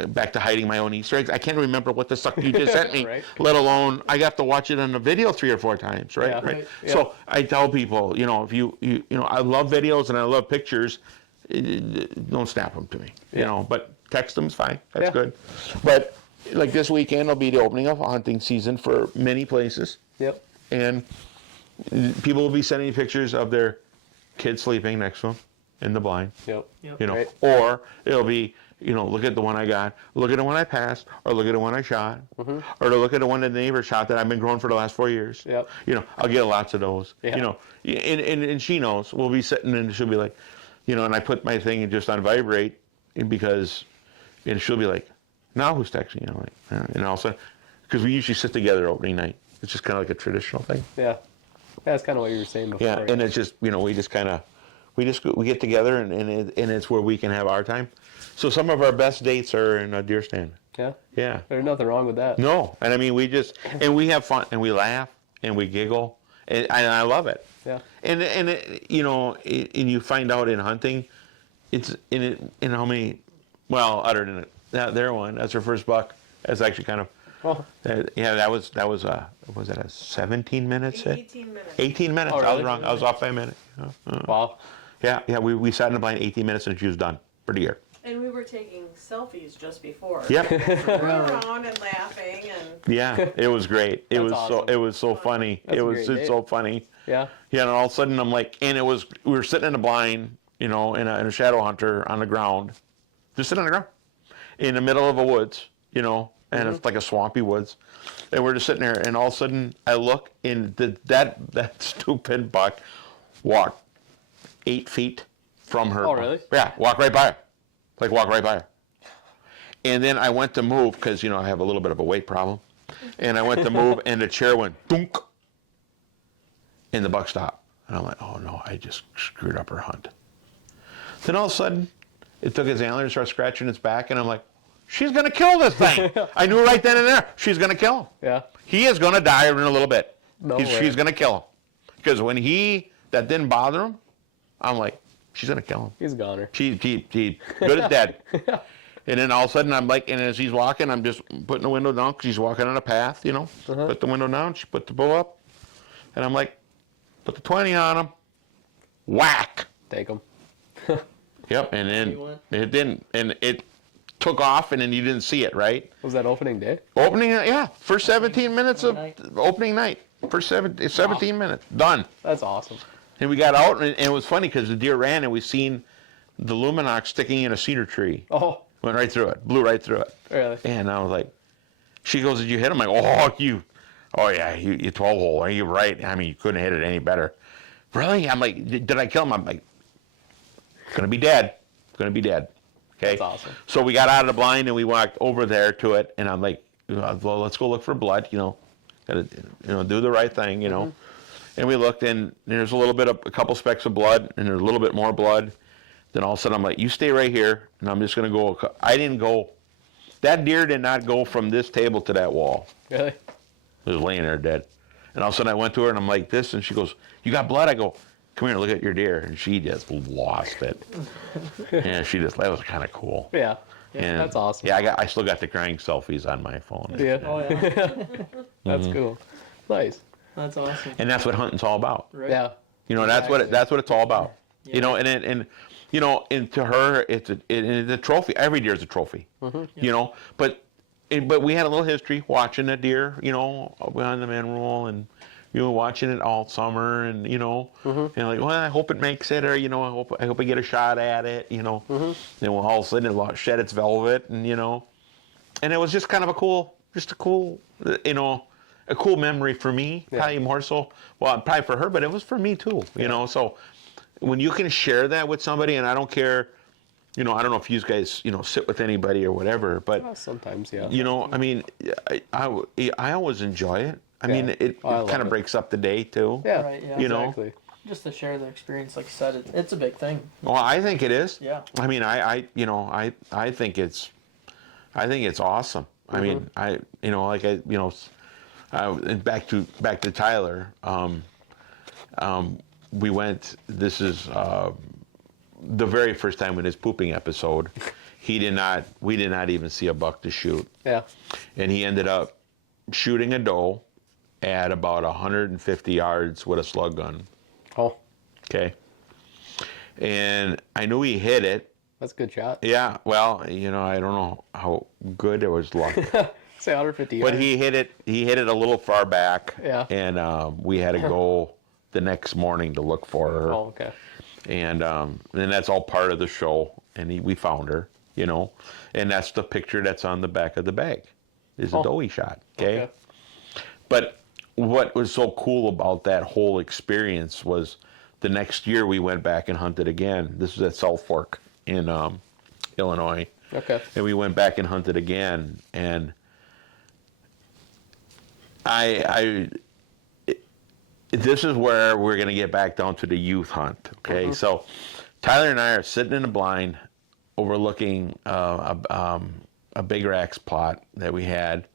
back to hiding my own Easter eggs. I can't remember what the suck you just sent me, Right. let alone I got to watch it on the video 3 or 4 times, right? Yeah. Right. Yeah. So I tell people, you know, if you know, I love videos and I love pictures, don't snap them to me, you know, but text them is fine. That's good. But like this weekend will be the opening of hunting season for many places. Yep. And people will be sending me pictures of their kids sleeping next to them in the blind, Yep. you know, Right. or it'll be, you know, look at the one I got, look at the one I passed, or look at the one I shot, or to look at the one that the neighbor shot that I've been growing for the last 4 years. Yep. You know, I'll get lots of those, Yeah. you know, and she knows. We'll be sitting and she'll be like, you know, and I put my thing just on vibrate because, and she'll be like, now who's texting? You know, like, and all of a sudden, because we usually sit together opening night. It's just kind of like a traditional thing. Yeah. That's kind of what you were saying before. Yeah, and it's just, you know, we get together and it's where we can have our time. So some of our best dates are in a deer stand. Yeah. Yeah. There's nothing wrong with that. No, and I mean we have fun and we laugh and we giggle and I love it. Yeah. And you know, and you find out in hunting, it's in how many, well, other than that there one, that's her first buck. That's actually kind of Oh, Yeah, that was it a 17 minutes hit? 18 minutes. 18 minutes. Oh, I was really? wrong. I was off by a minute. wow. Yeah. We sat in the blind 18 minutes and she was done for the year. And we were taking selfies just before. Yep. We were around and laughing and Yeah, it was great. It That's was awesome. it was so funny. That's it a was great just date. so funny. Yeah. Yeah, and all of a sudden I'm like, and we were sitting in a blind, in a shadow hunter on the ground, just sitting on the ground, in the middle of a woods, and it's like a swampy woods, and we're just sitting there, and all of a sudden I look, and that stupid buck walked 8 feet from her. Oh, really? Yeah, walk right by her, walk right by her. And then I went to move because I have a little bit of a weight problem, and I went to move, and the chair went dunk. And the buck stopped. And I'm like, oh no, I just screwed up her hunt. Then all of a sudden, it took his antlers, started scratching its back, and I'm like, she's going to kill this thing. I knew right then and there, she's going to kill him. Yeah. He is going to die in a little bit. No way. She's going to kill him. Because when that didn't bother him, I'm like, she's going to kill him. He's a goner. She good as dead. And then all of a sudden, I'm like, and as he's walking, I'm just putting the window down because he's walking on a path, Put the window down, she put the bow up, and I'm like, put the 20 on him, whack. Take him. Yep, and then He went. it didn't, and it took off, and then you didn't see it, right? Was that opening day? Opening, yeah, first 17 minutes of Night. opening night, first 17 minutes, done. That's awesome. And we got out, and it was funny because the deer ran, and we seen the luminox sticking in a cedar tree. Oh, Went right through it, blew right through it. really? And I was like, she goes, did you hit him? I go, oh yeah, you 12 hole. You're right. I mean, you couldn't hit it any better. Really? I'm like, did I kill him? I'm like, gonna be dead. Gonna be dead. Okay. That's awesome. So we got out of the blind and we walked over there to it, and I'm like, well, let's go look for blood. Gotta, do the right thing. Mm-hmm. And we looked, and there's a couple specks of blood, and there's a little bit more blood. Then all of a sudden I'm like, you stay right here, and I'm just gonna go. I didn't go. That deer did not go from this table to that wall. Really? It was laying there dead. And all of a sudden I went to her and I'm like this, and she goes, you got blood? I go, come here, look at your deer. And she just lost it. And that was kind of cool. Yeah. And That's awesome. Yeah, I still got the crying selfies on my phone. Yeah. Oh yeah, That's cool. Nice. that's awesome. And that's what hunting's all about. Right. Yeah. That's what it's all about. Yeah. And to her, it's a trophy. Every deer is a trophy. But we had a little history watching the deer, behind the man roll, and watching it all summer, and and like, well, I hope it makes it, or I hope I get a shot at it, Then all of a sudden it shed its velvet, and and it was just kind of a cool memory for me, probably more so. Well, probably for her, but it was for me too, So when you can share that with somebody, and I don't care. I don't know if you guys, sit with anybody or whatever, but Well, sometimes, yeah. I mean, I always enjoy it. I Yeah. mean, it Oh, I love kind of it. breaks up the day too. Yeah. Right, yeah. Exactly. Just to share the experience, like you said, it's a big thing. Well, I think it is. Yeah. I mean, I think it's awesome. I mean, and back to Tyler. We went. This is the very first time in his pooping episode. We did not even see a buck to shoot. Yeah. And he ended up shooting a doe at about 150 yards with a slug gun. Oh, Okay. And I knew he hit it. that's a good shot. Yeah. Well, I don't know how good it was luck. Say 150 But yards. he hit it a little far back. Yeah. And we had to go the next morning to look for her. Oh, okay. And that's all part of the show. And we found her, and that's the picture that's on the back of the bag, is a doe he shot. Okay. But what was so cool about that whole experience was the next year we went back and hunted again. This was at South Fork in Illinois. Okay. And we went back and hunted again, and this is where we're going to get back down to the youth hunt. Okay, so Tyler and I are sitting in a blind, overlooking a big rax plot that we had.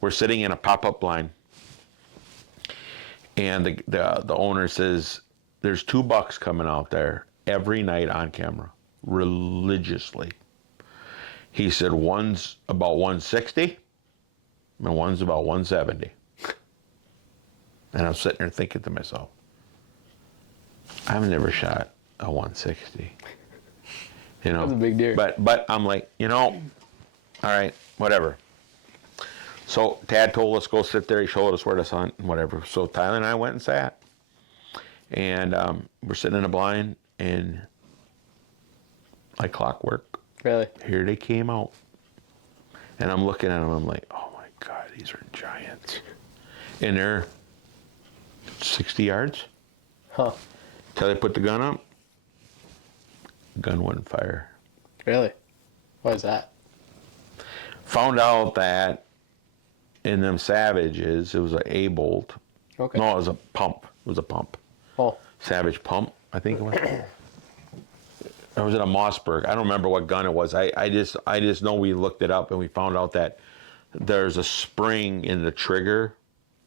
We're sitting in a pop-up blind, and the owner says, "There's 2 bucks coming out there every night on camera, religiously." He said, "One's about 160, and one's about 170. And I'm sitting there thinking to myself, I've never shot a 160. You know, That's a big deer. But I'm like, all right, whatever. So Tad told us go sit there. He showed us where to hunt and whatever. So Tyler and I went and sat, and we're sitting in a blind, and like clockwork, Really? here they came out, and I'm looking at them. I'm like, oh my God, these are giants, and they're 60 yards. Huh. Till they put the gun up, gun wouldn't fire. Really? Why is that? Found out that in them Savages, it was an A-bolt. Okay. No, it was a pump. It was a pump. Oh. Savage pump, I think it was. Or was it a Mossberg? I don't remember what gun it was. I just know we looked it up and we found out that there's a spring in the trigger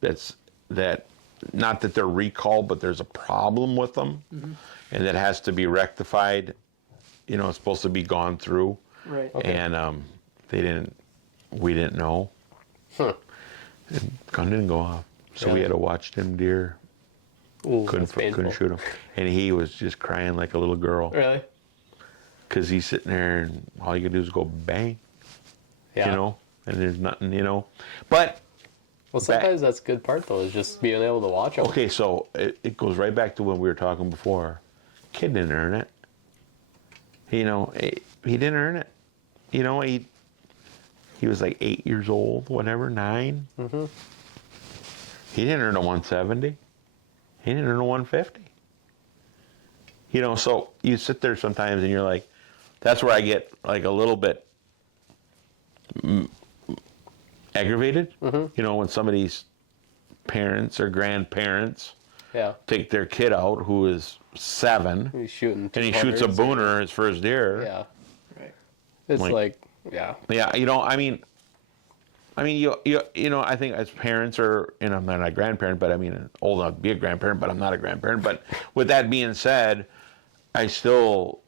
that not that they're recalled, but there's a problem with them, and that has to be rectified. It's supposed to be gone through, Right. Okay. and we didn't know. Huh. And gun didn't go off, so we Really? had to watch them deer. Ooh, Couldn't that's painful. shoot him, and he was just crying like a little girl Really? because he's sitting there, and all you can do is go bang, Yeah. and there's nothing, But Well, sometimes that's a good part, though, is just being able to watch them. okay, so it goes right back to when we were talking before. Kid didn't earn it. He didn't earn it. He was like 8 years old, whatever, 9. Mm-hmm. He didn't earn a 170. He didn't earn a 150. So you sit there sometimes and you're like, that's where I get like a little bit aggravated. Mm-hmm. When somebody's parents or grandparents Yeah. take their kid out who is 7 He's shooting. and he shoots a 200s. booner his first deer. Yeah. Right. It's Like- yeah. Yeah, I think as parents I'm not a grandparent, but old enough to be a grandparent, but I'm not a grandparent. But with that being said, you still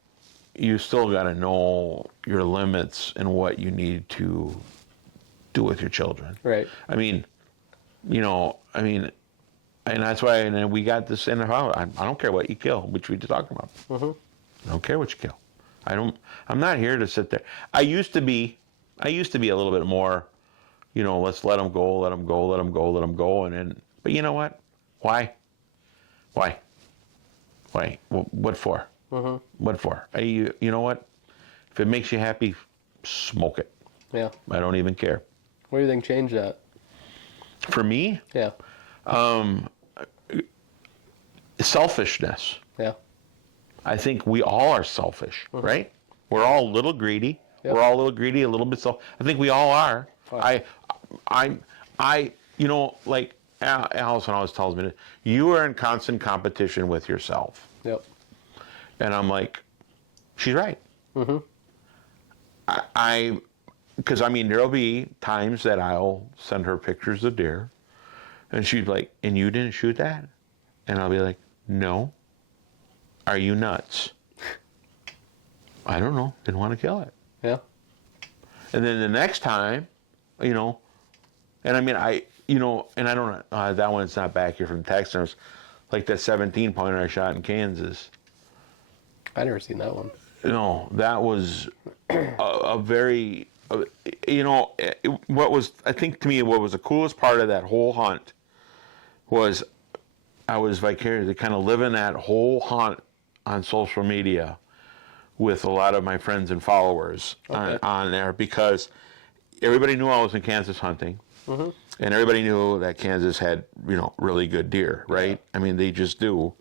got to know your limits and what you need to do with your children. Right. And that's why, and we got this in the house. I don't care what you kill, which we just talked about. Mm-hmm. I don't care what you kill. I'm not here to sit there. I used to be a little bit more, let's let them go, let them go, let them go, let them go. But you know what? Why? What for? Mm-hmm. What for? You know what? If it makes you happy, smoke it. Yeah. I don't even care. What do you think changed that? For me, Yeah. selfishness. Yeah. I think we all are selfish, right? We're all a little greedy. Yep. We're all a little greedy, a little bit self. I think we all are. Right. Like Allison always tells me, you are in constant competition with yourself. Yep. And I'm like, she's right. Mm-hmm. Because there'll be times that I'll send her pictures of deer, and she's like, and you didn't shoot that? And I'll be like, no. Are you nuts? I don't know. Didn't want to kill it. Yeah. And then the next time, and and I don't know, that one's not back here from Texas. Like that 17 pointer I shot in Kansas. I never seen that one. That was a very, what was the coolest part of that whole hunt was I was vicariously kind of living that whole hunt on social media with a lot of my friends and followers on there, because everybody knew I was in Kansas hunting, and everybody knew that Kansas had really good deer, right? Yeah. They just do.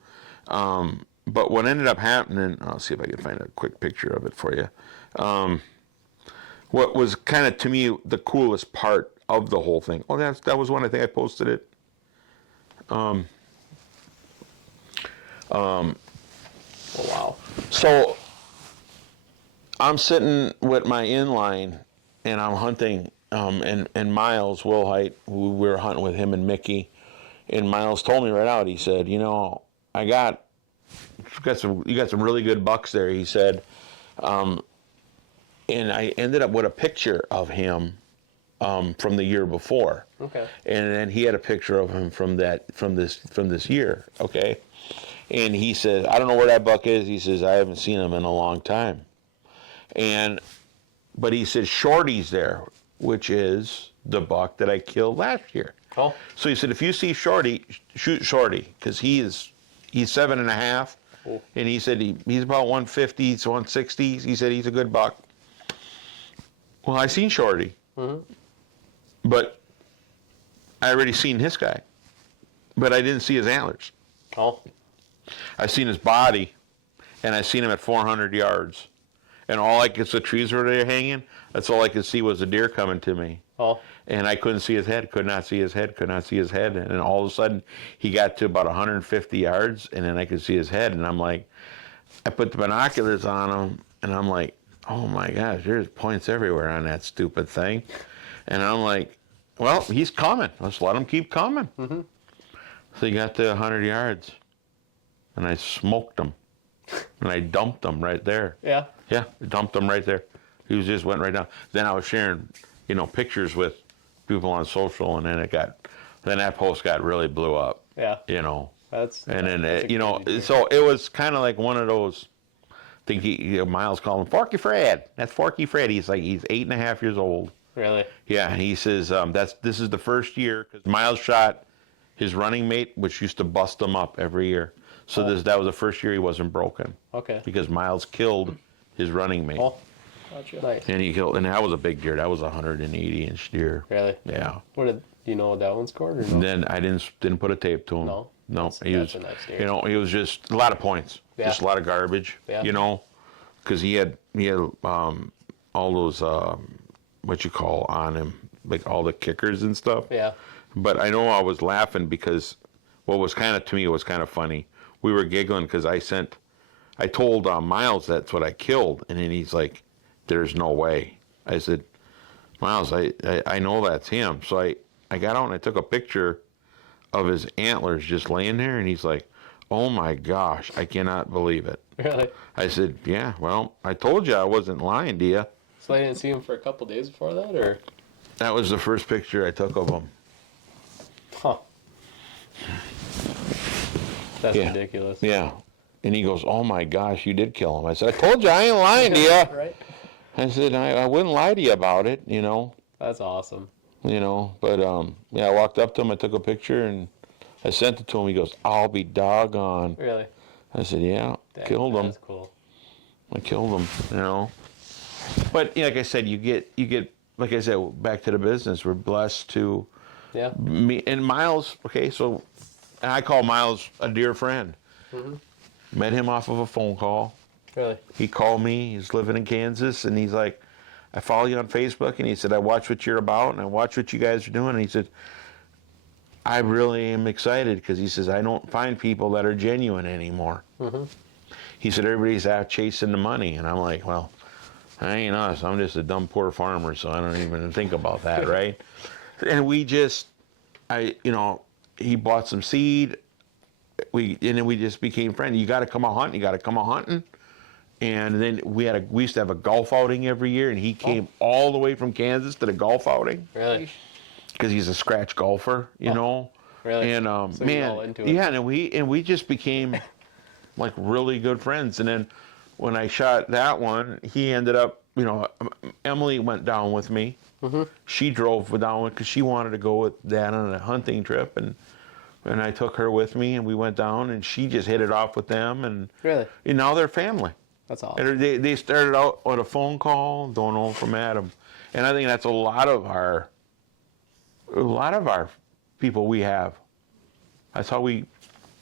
But what ended up happening, I'll see if I can find a quick picture of it for you. What was kind of to me the coolest part of the whole thing. Oh, that was one, I think I posted it. Oh, wow. So I'm sitting with my inline and I'm hunting, and Miles Wilhite, who we were hunting with him and Mickey, and Miles told me right out, he said, you got some really good bucks there, he said, and I ended up with a picture of him from the year before. Okay. And then he had a picture of him from this year, okay? And he said, I don't know where that buck is. He says, I haven't seen him in a long time. But he said, Shorty's there, which is the buck that I killed last year. Oh. So he said, if you see Shorty, shoot Shorty, because he's 7.5. Cool. And he said he's about 150 to 160. He said he's a good buck. Well, I seen Shorty. Mm-hmm. But I already seen his guy. But I didn't see his antlers. Oh. I seen his body, and I seen him at 400 yards. And all I could, the trees were there hanging, that's all I could see was a deer coming to me. Oh. And I couldn't see his head, could not see his head. And then all of a sudden, he got to about 150 yards, and then I could see his head. And I'm like, I put the binoculars on him, and I'm like, oh my gosh, there's points everywhere on that stupid thing. And I'm like, well, he's coming. Let's let him keep coming. Mm-hmm. So he got to 100 yards, and I smoked him. And I dumped him right there. Yeah. Yeah, dumped him right there. He just went right down. Then I was sharing, pictures with people on social, and then that post got really blew up. Yeah. That's a crazy deer. so it was kind of like one of those. I think Miles called him Forky Fred. That's Forky Fred. He's 8.5 years old. Really? Yeah, and he says this is the first year because Miles shot his running mate, which used to bust him up every year. So that was the first year he wasn't broken. Okay. Because Miles killed his running mate. Oh. Gotcha. Nice. And that was a big deer. That was a 180-inch deer. Really? Yeah. Do you know what that one scored or no? And then I didn't put a tape to him. No? No. That's He was a nice deer. he was just a lot of points. Yeah. Just a lot of garbage. Yeah. Because he had all those what you call on him, like all the kickers and stuff. Yeah. But I know I was laughing because what was to me was kind of funny. We were giggling because I told Miles that's what I killed, and then he's like, "There's no way." I said, "Miles, I know that's him." So I got out and I took a picture of his antlers just laying there, and he's like, "Oh my gosh, I cannot believe it." Really? I said, "Yeah, well, I told you I wasn't lying to you." So I didn't see him for a couple days before that, or? That was the first picture I took of him. Huh. That's Yeah. ridiculous. Yeah. And he goes, "Oh my gosh, you did kill him." I said, "I told you I ain't lying to you." Right? I said, I wouldn't lie to you about it, That's awesome. But I walked up to him, I took a picture, and I sent it to him. He goes, "I'll be doggone." Really? I said, "Yeah, killed him. That's cool. I killed him, But like I said, you get, like I said, back to the business. We're blessed to Yeah. me and Miles. Okay, so and I call Miles a dear friend. Mm-hmm. Met him off of a phone call. Really? He called me. He's living in Kansas, and he's like, "I follow you on Facebook," and he said, "I watch what you're about, and I watch what you guys are doing." And he said, "I really am excited," because he says, "I don't find people that are genuine anymore." Mm-hmm. He said, "Everybody's out chasing the money," and I'm like, "Well, I ain't us. I'm just a dumb poor farmer, so I don't even think about that, right?" And he bought some seed. And then we just became friends. You got to come out hunting. You got to come out hunting. And then we used to have a golf outing every year, and he came all the way from Kansas to the golf outing Really? because he's a scratch golfer, Really? And So you're all into it. yeah, and we just became like really good friends. And then when I shot that one, he ended up, Emily went down with me. Mm-hmm. She drove down because she wanted to go with Dad on a hunting trip, and I took her with me, and we went down, and she just hit it off with them, and Really? now they're family. That's awesome. And they started out on a phone call, don't know from Adam, and I think that's a lot of our people we have. That's how they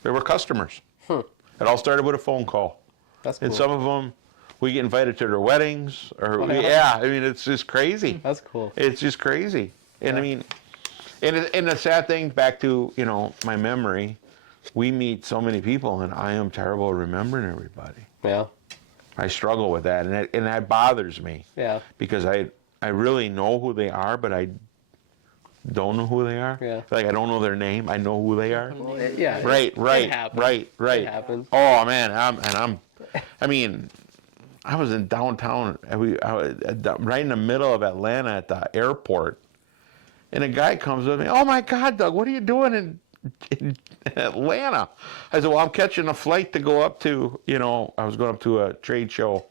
were customers. It all started with a phone call, That's cool. and some of them we get invited to their weddings, or Oh, yeah. yeah, I mean it's just crazy. That's cool. It's just crazy, and Yeah. I mean, and the sad thing, back to my memory, we meet so many people, and I am terrible at remembering everybody. Yeah. I struggle with that, and that bothers me Yeah. because I really know who they are, but I don't know who they are. Yeah. Like I don't know their name. I know who they are. Well, yeah. Right. It happens. Right. It happens. Oh man, I mean, I was in downtown. I was right in the middle of Atlanta at the airport, And a guy comes with me, oh my God, Doug, what are you doing in Atlanta? I said, well, I'm catching a flight to go up to, I was going up to a trade show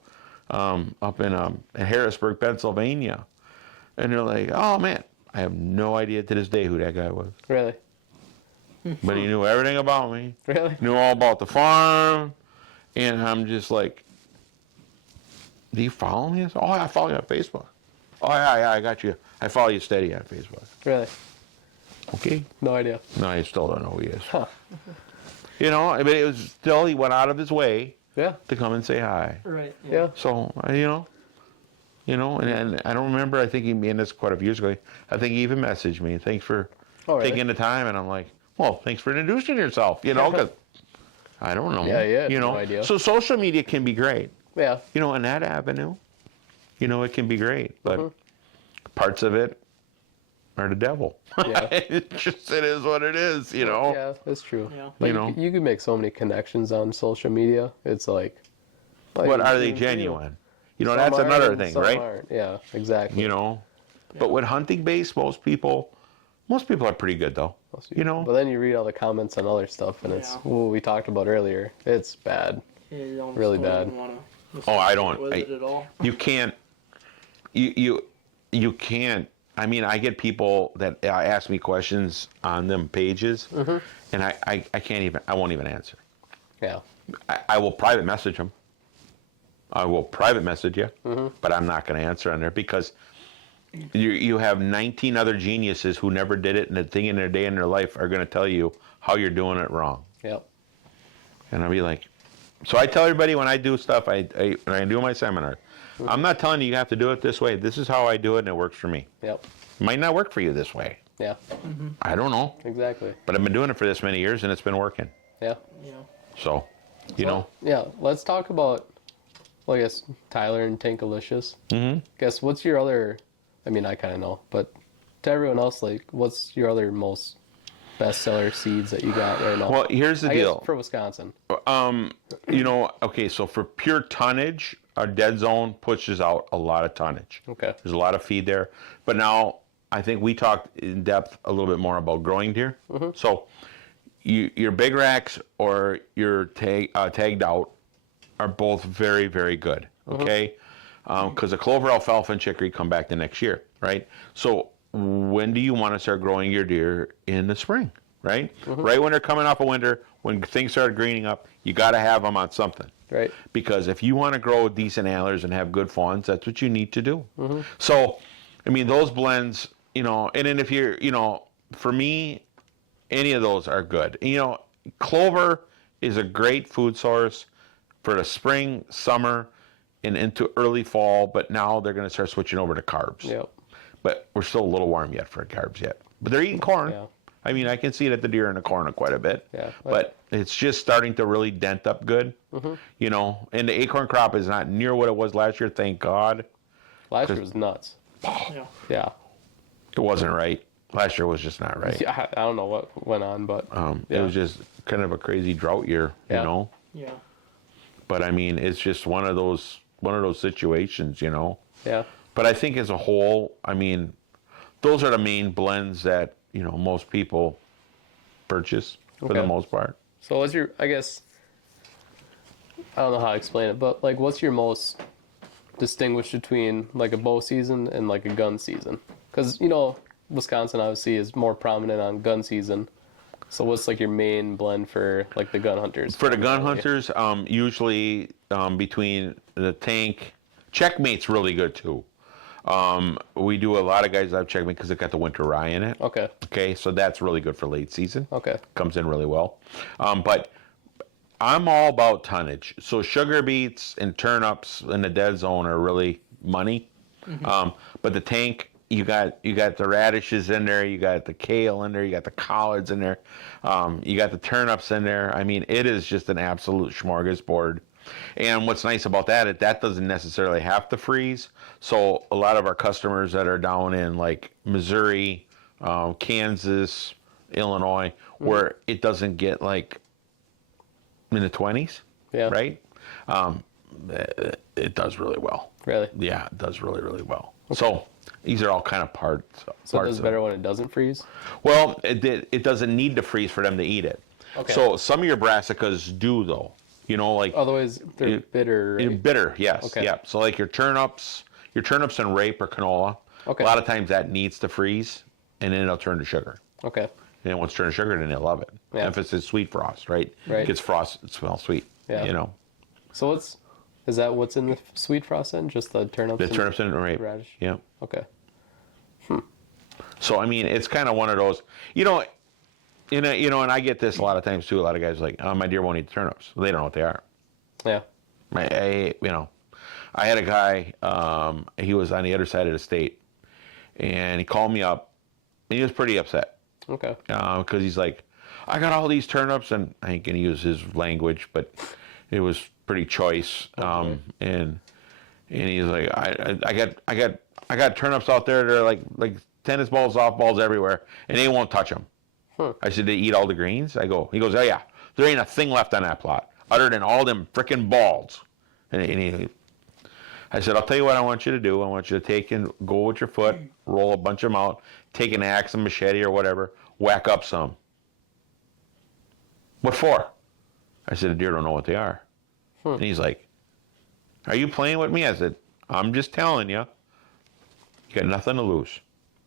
up in Harrisburg, Pennsylvania. And they're like, oh man, I have no idea to this day who that guy was. Really? But he knew everything about me. Really? Knew all about the farm. And I'm just like, do you follow me? I said, oh, I follow you on Facebook. Oh, yeah, I got you. I follow you steady on Facebook. Really? Okay. No idea. No, I still don't know who he is. Huh. But it was still, he went out of his way Yeah. to come and say hi. Right. Yeah. So, and I don't remember, I think and this quite a few years ago, I think he even messaged me, thanks for Oh, really? taking the time. And I'm like, well, thanks for introducing yourself, because I don't know. Yeah, no idea. So social media can be great, Yeah. in that avenue, it can be great, but parts of it are the devil. Yeah. it is what it is, Yeah, that's true. Yeah. Like, you can make so many connections on social media. It's like, But are they you- genuine? some That's are another and thing, some right? aren't. Yeah, exactly. But with hunting base, most people are pretty good though. But then you read all the comments on other stuff, and it's Yeah. what we talked about earlier. It's bad. Yeah, you almost Really don't bad. even wanna Oh, I don't. with it at all. You can't. You can't. I mean, I get people that ask me questions on them pages, and I can't even. I won't even answer. Yeah. I will private message them. I will private message you, but I'm not going to answer on there because you have 19 other geniuses who never did it, and the thing in their day in their life are going to tell you how you're doing it wrong. Yep. And I'll be like, so I tell everybody when I do stuff, when I do my seminar, I'm not telling you have to do it this way. This is how I do it, and it works for me. Yep. It might not work for you this way. Yeah. I don't know, Exactly. but I've been doing it for this many years, and it's been working. Yeah. Yeah. So, you know. Yeah. Let's talk about, well, I guess, Tyler and Tankalicious. Guess what's your other? I mean, I kind of know, but to everyone else, like, what's your other most bestseller seeds that you got right now? Well, here's the I deal. guess for Wisconsin. Okay, so for pure tonnage, our dead zone pushes out a lot of tonnage. Okay. There's a lot of feed there. But now, I think we talked in depth a little bit more about growing deer. So, your big racks or your tagged out are both very, very good. Okay? Because the clover, alfalfa, and chicory come back the next year, right? So, when do you want to start growing your deer? In the spring, right? Right when they're coming off of winter, when things start greening up, you got to have them on something. Right. Because if you want to grow decent antlers and have good fawns, that's what you need to do. So, I mean, those blends, and then if you're, for me, any of those are good. Clover is a great food source for the spring, summer, and into early fall, but now they're going to start switching over to carbs. Yep. But we're still a little warm yet for carbs yet. But they're eating corn. Yeah. I mean, I can see it at the deer in the corn quite a bit. Yeah. But it's just starting to really dent up good. And the acorn crop is not near what it was last year, thank God. Last year was nuts. Yeah. Yeah. It wasn't right. Last year was just not right. Yeah. I don't know what went on, but It was just kind of a crazy drought year, Yeah. Yeah. But I mean, it's just one of those situations, Yeah. But I think as a whole, I mean, those are the main blends that, most people purchase for the Okay. most part. So what's your? I guess I don't know how to explain it, but like, what's your most distinguished between like a bow season and like a gun season? Because Wisconsin obviously is more prominent on gun season. So what's like your main blend for like the gun hunters? For the gun hunters, usually between the tank, checkmate's really good too. We do a lot of guys that have checkmate because it got the winter rye in it. Okay. Okay, so that's really good for late season. Okay. Comes in really well. But I'm all about tonnage. So sugar beets and turnips in the dead zone are really money. But the tank, you got the radishes in there, you got the kale in there, you got the collards in there, you got the turnips in there. I mean, it is just an absolute smorgasbord. And what's nice about that, that doesn't necessarily have to freeze. So a lot of our customers that are down in like Missouri, Kansas, Illinois, where it doesn't get like in the 20s, Yeah. right? It does really well. Really? Yeah, it does really, really well. So These are all kind of parts. So it parts does of better when it doesn't freeze? Well, it doesn't need to freeze for them to eat it. Okay. So some of your brassicas do though. You know, like Otherwise, they're bitter, right? bitter. Yes. Okay. Yeah. So like your turnips and rape or canola. Okay. A lot of times that needs to freeze, and then it'll turn to sugar. Okay. And then once it turns to sugar, then they'll love it. Yeah. If it's sweet frost, right? Right. It gets frost, it smells sweet. Yeah. You know, So is that what's in the sweet frost then? Just the turnips? the and turnips and rape. radish? Yeah. Okay. So I mean, it's kind of one of those, you know, and I get this a lot of times too. A lot of guys are like, oh, my deer won't eat the turnips. They don't know what they are. Yeah. I had a guy. He was on the other side of the state, and he called me up, and he was pretty upset Okay. because he's like, I got all these turnips, and I ain't gonna use his language, but it was pretty choice. And he's like, I got turnips out there. They're like tennis balls, softballs everywhere, and they won't touch them. I said, they eat all the greens? He goes, oh yeah, there ain't a thing left on that plot other than all them frickin' balls. I said, I'll tell you what I want you to do. I want you to take and go with your foot, roll a bunch of them out, take an axe, a machete or whatever, whack up some. What for? I said, the deer don't know what they are. And he's like, are you playing with me? I said, I'm just telling you. You got nothing to lose.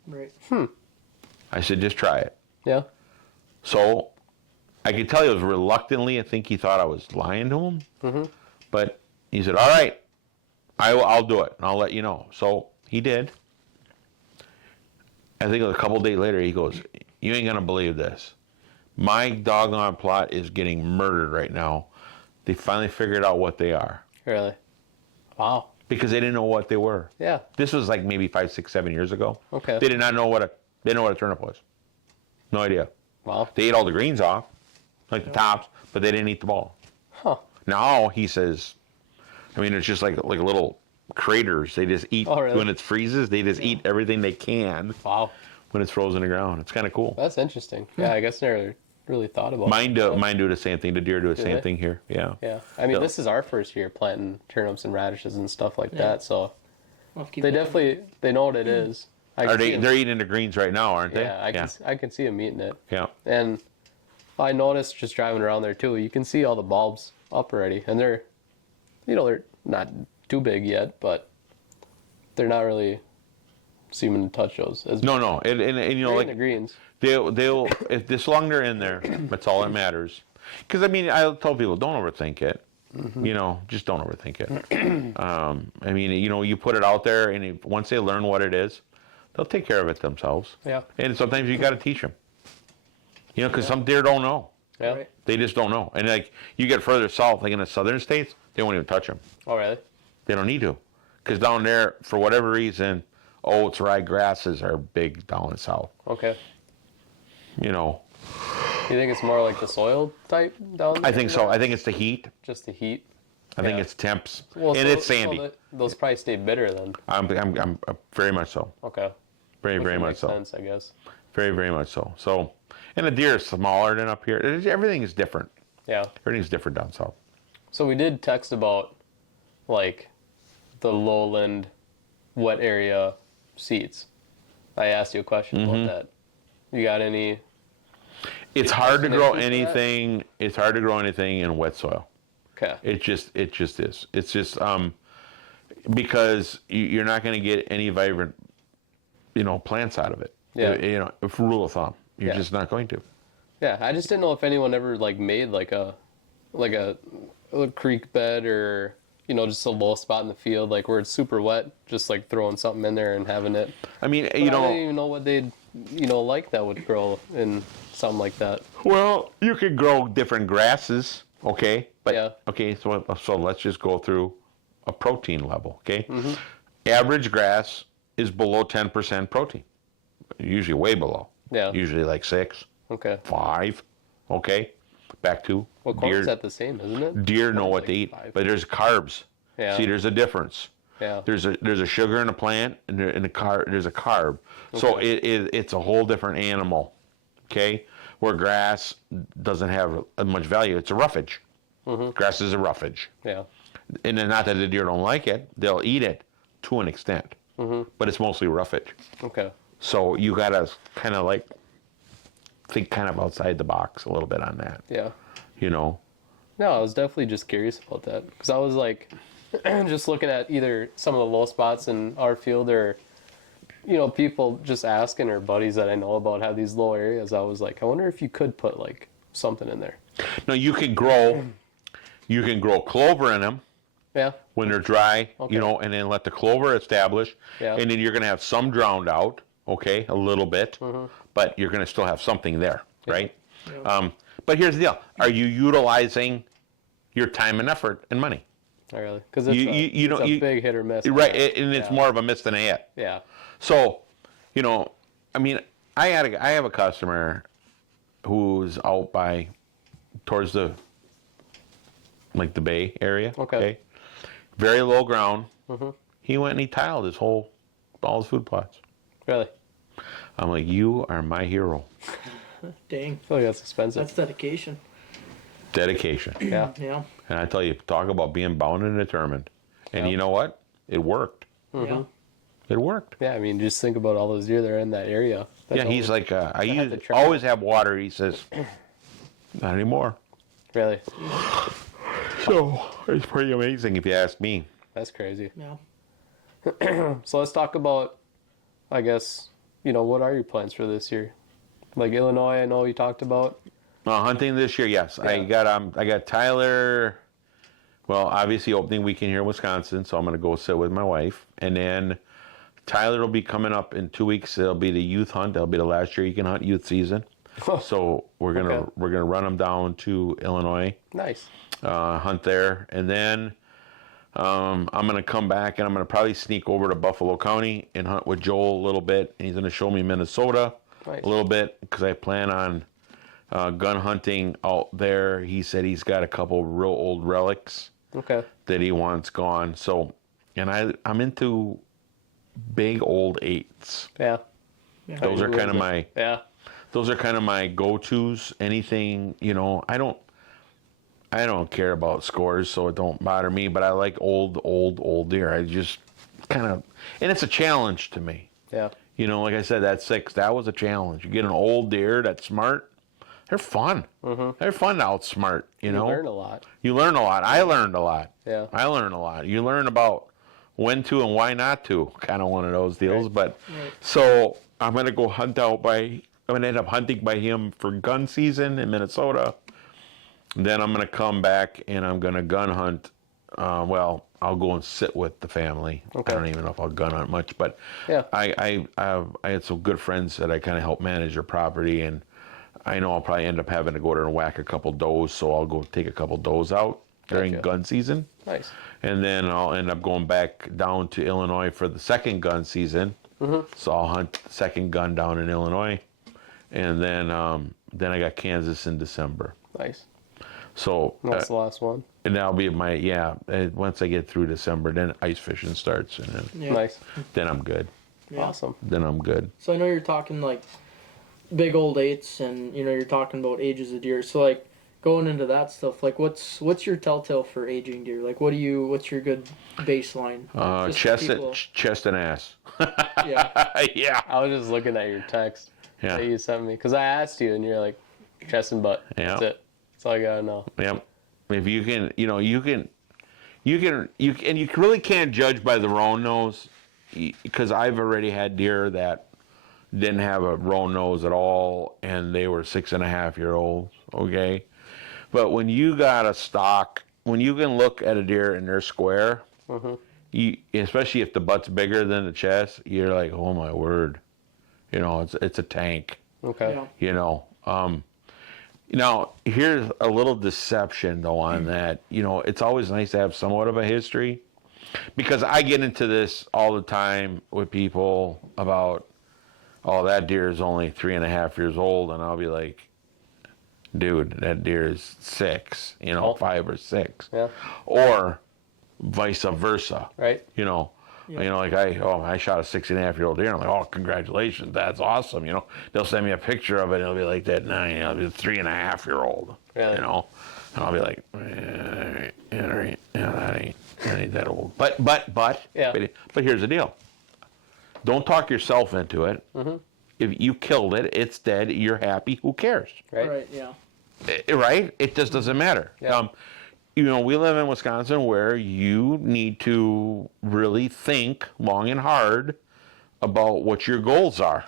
Right. I said, just try it. Yeah. So I could tell he was reluctantly. I think he thought I was lying to him. Mm-hmm. But he said, all right, I'll do it, and I'll let you know. So he did. I think a couple days later, he goes, you ain't going to believe this. My doggone plot is getting murdered right now. They finally figured out what they are. Really? Wow. Because they didn't know what they were. Yeah. This was like maybe 5, 6, 7 years ago. Okay. They did not know what a turnip was. No idea. Wow. They ate all the greens off, like the tops, but they didn't eat the ball. Huh. Now he says, I mean, it's just like little craters. They just eat Oh, really? when it freezes. They just eat everything they can Wow. when it's frozen to the ground. It's kind of cool. That's interesting. Yeah, I guess I never really thought about Mine do the same thing. The deer do the same they? thing here. Yeah. Yeah. I mean, Yeah. this is our first year planting turnips and radishes and stuff like that, so We'll have to keep they looking. definitely they know what it is. I Are can see they? 'em- They're eating the greens right now, aren't they? Yeah, I can see them eating it. Yeah. And I noticed just driving around there too, you can see all the bulbs up already. And they're not too big yet, but they're not really seeming to touch those. As No. And you know, they're in the like greens. they'll if this long they're in there, that's all that matters. Because I mean, I tell people, don't overthink it. You know, just don't overthink it. I mean, you know, you put it out there, and once they learn what it is, they'll take care of it themselves. Yeah. And sometimes you got to teach them. You know, because some deer don't know. Yeah. Right. They just don't know. And like you get further south, like in the southern states, they won't even touch them. Oh, really? They don't need to, because down there, for whatever reason, oats, rye grasses are big down in south. Okay. You know, You think it's more like the soil type down there? I think so. I think it's the heat. Just the heat. I think Yeah. it's temps, Well, and so- it's sandy. so those probably stay bitter then. I'm very much so. Okay. Very, Which very would much make so. sense, I guess. Very, very much so. So, and the deer is smaller than up here. Everything is different. Yeah. Everything's different down south. So we did text about like the lowland wet area seeds. I asked you a question Mm-hmm. about that. You got any? It's hard to grow Explanation for that? anything. It's hard to grow anything in wet soil. Okay. It just is. It's just because you're not going to get any vibrant, plants out of it. Yeah. Rule of thumb, you're Yeah. just not going to. Yeah, I just didn't know if anyone ever like made like a creek bed or just a low spot in the field like where it's super wet, just like throwing something in there and having it. I mean, But I didn't even know what they'd like that would grow in something like that. well, you could grow different grasses, okay? But Yeah. okay, so let's just go through a protein level, okay? Mm-hmm. Average grass is below 10% protein. Usually way below. Yeah. Usually like 6, Okay. 5, okay? Back to Well, corn's at the same, isn't it? deer know Corn's what like to eat, 5. but there's carbs. Yeah. See, there's a difference. Yeah. There's a sugar in a plant, and there's a carb. So it's a whole different animal, okay? Where grass doesn't have much value. It's a roughage. Mm-hmm. Grass is a roughage. Yeah. And then not that the deer don't like it, they'll eat it to an extent. but it's mostly roughage. Okay. So you gotta kind of like think kind of outside the box a little bit on that. Yeah. You know. No, I was definitely just curious about that because I was like, just looking at either some of the low spots in our field or, people just asking or buddies that I know about have these low areas. I was like, I wonder if you could put like something in there. Now you can grow clover in them Yeah. when they're dry, Okay. and then let the clover establish, Yeah. and then you're gonna have some drowned out, okay, a little bit, but you're gonna still have something there, right? But here's the deal: are you utilizing your time and effort and money? Not really, because it's You a big hit or miss. Right, and it's Yeah. more of a miss than a hit. Yeah. So, I mean, I have a customer who's out by towards the Bay area. Okay. Very low ground. He went and he tiled all his food plots. Really. I'm like, you are my hero. Dang. I feel like that's expensive. That's dedication. Dedication. Yeah. Yeah. And I tell you, talk about being bound and determined. And Yeah. you know what? It worked. Yeah. It worked. Yeah. I mean, just think about all those deer that are in that area. That's Yeah, he's almost- like, I had to try. always have water. He says, not anymore. Really. So it's pretty amazing if you ask me. That's crazy. Yeah. So let's talk about, I guess, what are your plans for this year? Like Illinois, I know you talked about. Hunting this year, yes. Yeah. I got Tyler. Well, obviously opening weekend here in Wisconsin, so I'm going to go sit with my wife, and then Tyler will be coming up in 2 weeks. It'll be the youth hunt. That'll be the last year you can hunt youth season. So we're gonna Okay. run them down to Illinois, Nice. hunt there, and then I'm gonna come back and I'm gonna probably sneak over to Buffalo County and hunt with Joel a little bit, and he's gonna show me Minnesota Nice. a little bit because I plan on gun hunting out there. He said he's got a couple real old relics Okay. that he wants gone. So, and I'm into big old 8s. Yeah. Yeah. Those are Who kind of is it? my Yeah. those are kind of my go-tos. Anything, I don't care about scores, so it don't bother me, but I like old deer. I just kind of, and it's a challenge to me. Yeah. Like I said, that 6, that was a challenge. You get an old deer that's smart, they're fun. They're fun to outsmart, You learn a lot. You learn a lot. I learned a lot. Yeah. I learned a lot. You learn about when to and why not to, kind of one of those deals. Right. But so I'm going to go hunt out I'm going to end up hunting by him for gun season in Minnesota. Then I'm going to come back and I'm going to gun hunt. I'll go and sit with the family. Okay. I don't even know if I'll gun hunt much, but Yeah. I had some good friends that I kind of help manage their property, and I know I'll probably end up having to go there and whack a couple does, so I'll go take a couple does out during Gotcha. gun season. Nice. And then I'll end up going back down to Illinois for the second gun season. So I'll hunt the second gun down in Illinois. And then I got Kansas in December. Nice. So That's the last one. and that'll be once I get through December, then ice fishing starts, and then, Yeah. Nice. then I'm good. Yeah. Awesome. Then I'm good. So I know you're talking like big old 8s, and you're talking about ages of deer. So like going into that stuff, like what's your telltale for aging deer? Like what's your good baseline? Just people- Chest and ass. Yeah. Yeah. I was just looking at your text Yeah. that you sent me because I asked you and you're like chest and butt. Yeah. That's it. That's all I gotta know. Yep. If you can, and you really can't judge by the roan nose, because I've already had deer that didn't have a roan nose at all, and they were 6.5-year-olds. Okay, but when you got a stock, when you can look at a deer and they're square, especially if the butt's bigger than the chest, you're like, oh my word, it's a tank. Okay. Yeah. Now, here's a little deception, though, on that. It's always nice to have somewhat of a history, because I get into this all the time with people about, oh, that deer is only 3.5 years old, and I'll be like, dude, that deer is 6, 5 or 6. Yeah. Or vice versa. Right. Like I shot a 6.5-year-old deer. And I'm like, oh, congratulations, that's awesome. They'll send me a picture of it. And it'll be like that 9. It'll be a 3.5-year-old. Really? And I'll be like, that ain't that old. But Yeah. but here's the deal. Don't talk yourself into it. If you killed it, it's dead. You're happy. Who cares? Right. Right. Yeah. Right? It just doesn't matter. Yeah. We live in Wisconsin where you need to really think long and hard about what your goals are.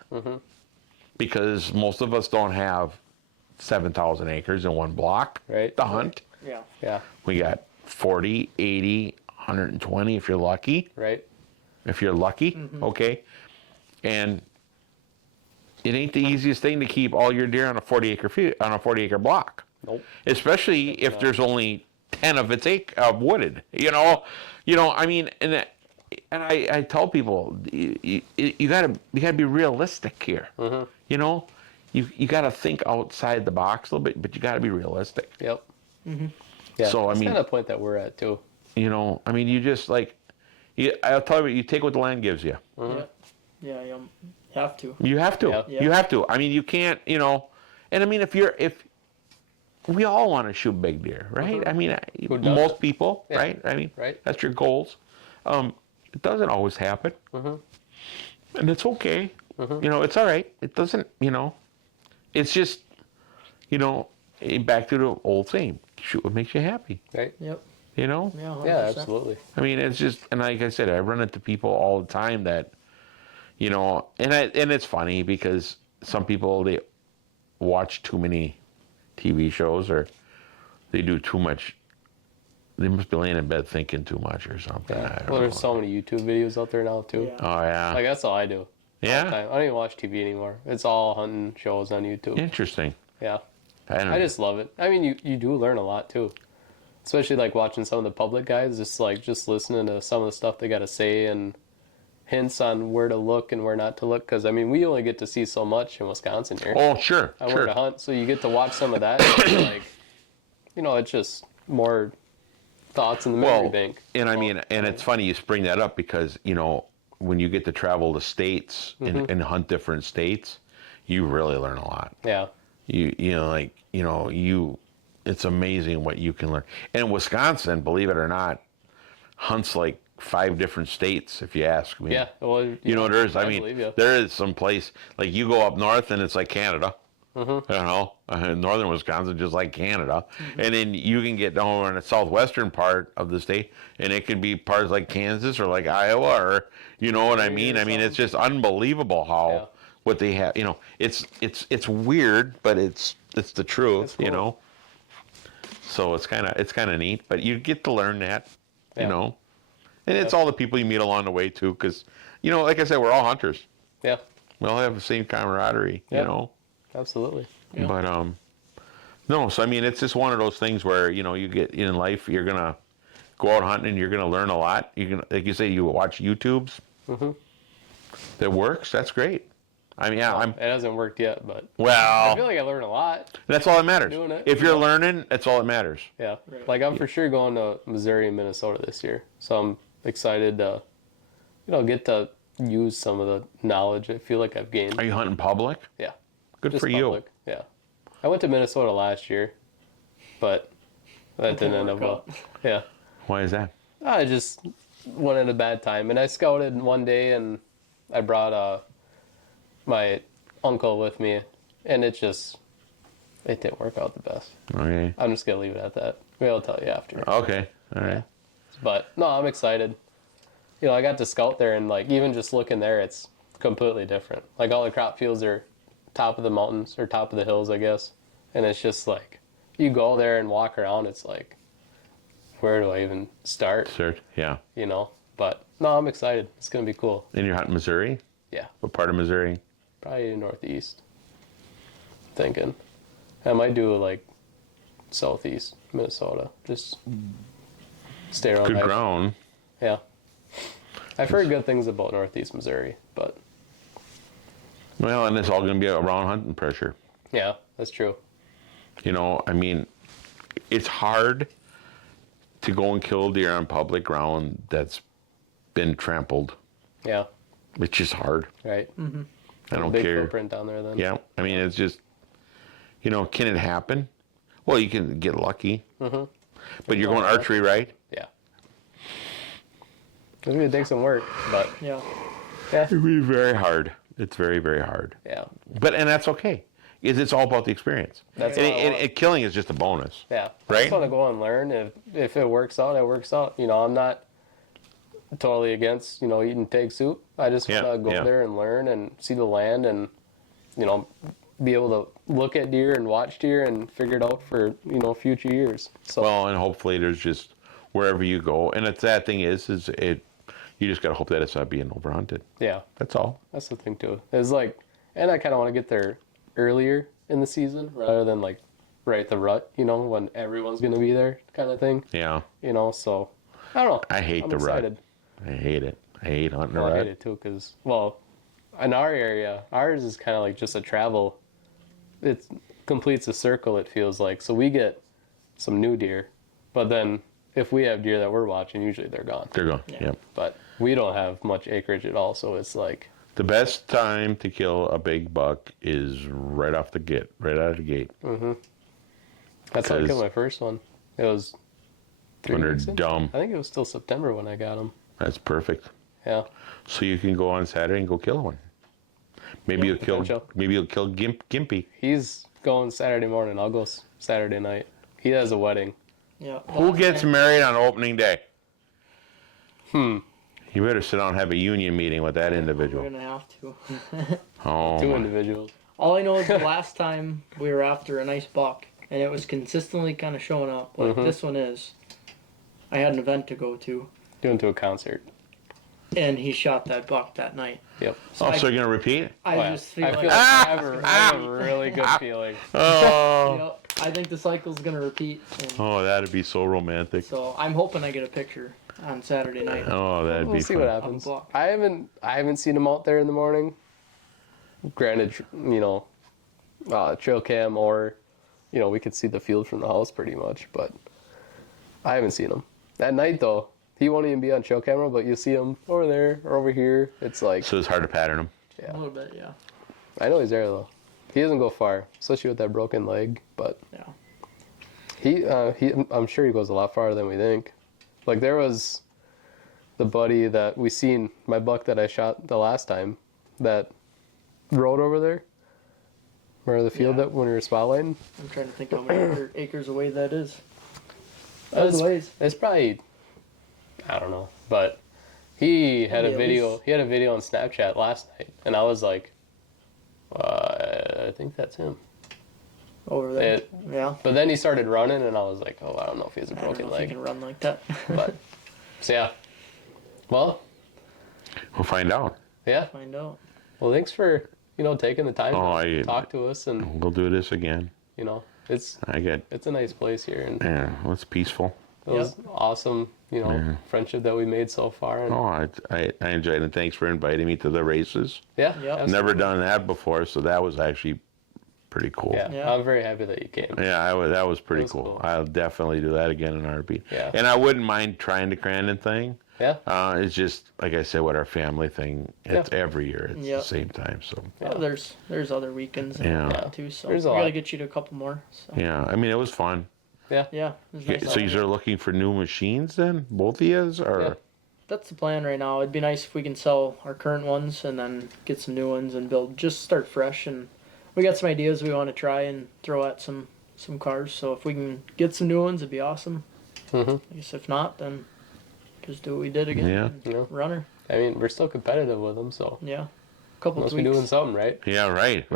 Because most of us don't have 7,000 acres in one block Right. to hunt. Yeah. Yeah. We got 40, 80, 120 if you're lucky. Right. If you're lucky, okay? And it ain't the easiest thing to keep all your deer on a 40-acre block. Nope. Especially if there's only 10 of its wooded. I mean, and I tell people you gotta be realistic here. You know, you gotta think outside the box a little bit, but you gotta be realistic. Yep. Yeah. So, I that's mean- kind of the point that we're at too. I mean, you just I'll tell you, you take what the land gives you. Yeah. Yeah. You have to. You have to. Yeah. You have to. I mean, you can't. And I mean, if we all want to shoot big deer, right? I mean, Who doesn't? most people, Yeah. right? I mean, Right. that's your goals. It doesn't always happen, and it's okay. It's all right. It doesn't. It's just, back to the old thing. Shoot what makes you happy. Right. Yep. You know. Yeah. 100%. Yeah. Absolutely. I mean, it's just, and like I said, I run into people all the time that, and it's funny because some people, they watch too many TV shows or they do too much. They must be laying in bed thinking too much or something. I Yeah. don't Well, there's know. so many YouTube videos out there now too. Yeah. Oh yeah. Like that's all I do. All the Yeah. time. I don't even watch TV anymore. It's all hunting shows on YouTube. Interesting. Yeah. I don't I just love it. I mean, you do learn a lot too, especially like watching some of the public guys. Just listening to some of the stuff they got to say and hints on where to look and where not to look. Because I mean, we only get to see so much in Wisconsin here. Oh, sure. I Sure. work to hunt, so you get to watch some of that. And like, it's just more thoughts in the memory Well, bank. and I mean, and it's funny you bring that up because, when you get to travel the states and hunt different states, you really learn a lot. Yeah. It's amazing what you can learn. And Wisconsin, believe it or not, hunts like 5 different states, if you ask me. Yeah. Well, believe you. there is some place, like you go up north and it's like Canada. Northern Wisconsin, just like Canada. And then you can get down in the southwestern part of the state, and it could be parts like Kansas or like Iowa, or, you know what I mean? I mean, it's just unbelievable how, what they have, it's weird, but it's the truth, It's cool. So it's kind of neat, but you get to learn that, Yeah. and it's all the people you meet along the way too, because, like I said, we're all hunters. Yeah. We all have the same camaraderie, Yeah. Absolutely. Yeah. But no, so I mean, it's just one of those things where you get in life, you're gonna go out hunting, and you're gonna learn a lot. You're gonna, like you say, you watch YouTubes. That works. That's great. I mean, yeah, It hasn't worked yet, but I well. feel like I learned a lot. That's all that matters. Doing it, If you're learning, that's all that matters. Yeah. Right. Like I'm for sure going to Missouri and Minnesota this year. So I'm excited to, get to use some of the knowledge I feel like I've gained. Are you hunting public? Yeah. Good Just for public. Yeah. I went to Minnesota last year, but that didn't end up well. Yeah. you. Why is that? I just went at a bad time. And I scouted one day and I brought my uncle with me, and it didn't work out the best. Okay. I'm just going to leave it at that. Maybe I'll tell you after. Okay. All right. But no, I'm excited. I got to scout there, and like even just looking there, it's completely different. Like all the crop fields are top of the mountains or top of the hills, I guess. And it's just like you go there and walk around, it's like, where do I even start? Sure. Yeah. But no, I'm excited. It's gonna be cool. And you're hunting Missouri? Yeah, What part of Missouri? probably northeast. Thinking, I might do like southeast Minnesota. Just stay around. Good ground. Yeah, I've heard good things about northeast Missouri, but Well, and it's all going to be around hunting pressure. yeah, that's true. I mean, it's hard to go and kill deer on public ground that's been trampled. Yeah, It's just hard. right. I don't Big care. footprint down there then. Yeah, I mean, it's just, can it happen? Well, you can get lucky. But you're going archery, right? Yeah. It's gonna take some work, but Yeah. It'd be very hard. It's very, very hard. Yeah. And that's okay. It's all about the experience. That's and, all I want. and killing is just a bonus. Yeah. I Right? just want to go and learn. If it works out, it works out. You know, I'm not totally against, eating pig soup. I just want to go there and learn and see the land and, be able to look at deer and watch deer and figure it out for, future years. So Well, and hopefully there's just wherever you go. And the sad thing is you just got to hope that it's not being overhunted. yeah, That's all. that's the thing too. It's like, and I kind of want to get there earlier in the season rather than like right at the rut, when everyone's going to be there kind of thing, Yeah. so I don't know. I hate I'm the excited. rut. I hate it. I hate hunting the Well, I rut. hate it too because, in our area, ours is kind of like just a travel. It completes a circle, it feels like. So we get some new deer, but then if we have deer that we're watching, usually they're gone. They're gone. Yeah. Yep. But we don't have much acreage at all, so it's like, The best time to kill a big buck is right out of the gate. that's how I killed 'Cause- my first one. It was 3 When they're weeks in? dumb. I think it was still September when I got them. That's perfect. Yeah. So you can go on Saturday and go kill one. Maybe Yeah, you'll kill. potential. Maybe you'll kill Gimpy. He's going Saturday morning. I'll go Saturday night. He has a wedding. Yeah. Who gets married on opening day? Hmm. You better sit down and have a union meeting with that We're individual. gonna have to. Oh, Two my. individuals. All I know is the last time we were after a nice buck, and it was consistently kind of showing up. Like this one is. I had an event to go to, Doing to a concert. and he shot that buck that night. Yep. Oh, so you're gonna repeat? I Oh, yeah. just feel I like, feel like I have a really good feeling. Oh, yep, I think the cycle's gonna repeat. And oh, that'd be so romantic. so I'm hoping I get a picture on Saturday night. Oh, that'd We'll be see fun. what happens. block. I haven't seen him out there in the morning. Granted, trail cam or, we could see the field from the house pretty much, but I haven't seen him. At night though, he won't even be on trail camera, but you see him over there or over here. It's like, So it's hard to pattern them. yeah. A little bit, yeah. I know he's there though. He doesn't go far, especially with that broken leg, but Yeah. I'm sure he goes a lot farther than we think. Like there was the buddy that we seen, my buck that I shot the last time, that rode over there. Remember the field Yeah. that when we were spotlighting? I'm trying to think how many acres away that is. It's, That's ways. it's probably, I don't know, but he had a Maybe at video. least- He had a video on Snapchat last night, and I was like, I think that's him. Over there. It- Yeah. But then he started running, and I was like, oh, I don't know if he has a I don't broken know if you leg. can run like that. But so yeah, well, We'll find out. yeah. Find out. Well, thanks for taking the time Oh, to talk to us, and We'll do this again. it's I get. a nice place here, and Yeah, well, it's peaceful. it was awesome, friendship that we made so far. And Oh, I enjoyed it. And thanks for inviting me to the races. yeah, Yep. absolutely. Never done that before, so that was actually pretty cool. Yeah, Yeah. I'm very happy that you came. Yeah, that was pretty That was cool. cool. I'll definitely do that again in a heartbeat. Yeah. And I wouldn't mind trying the Crandon thing. Yeah, It's just, like I said, with our family thing, it's every year. It's Yep. the same time. So, Yeah. Oh, there's other weekends and Yeah. that too, so There's we a gotta lot. get you to a couple more. So yeah. I mean, it was fun. yeah, it was nice. So you're looking for new machines then? Both of yous? Or? Yeah. That's the plan right now. It'd be nice if we can sell our current ones and then get some new ones and just start fresh. And we got some ideas we want to try and throw at some cars. So if we can get some new ones, it'd be awesome. Mhm. I guess if not, then just do what we did again. Yeah. Runner. I mean, we're still competitive with them, so Yeah. Couple must be tweaks. doing something right. Yeah, right.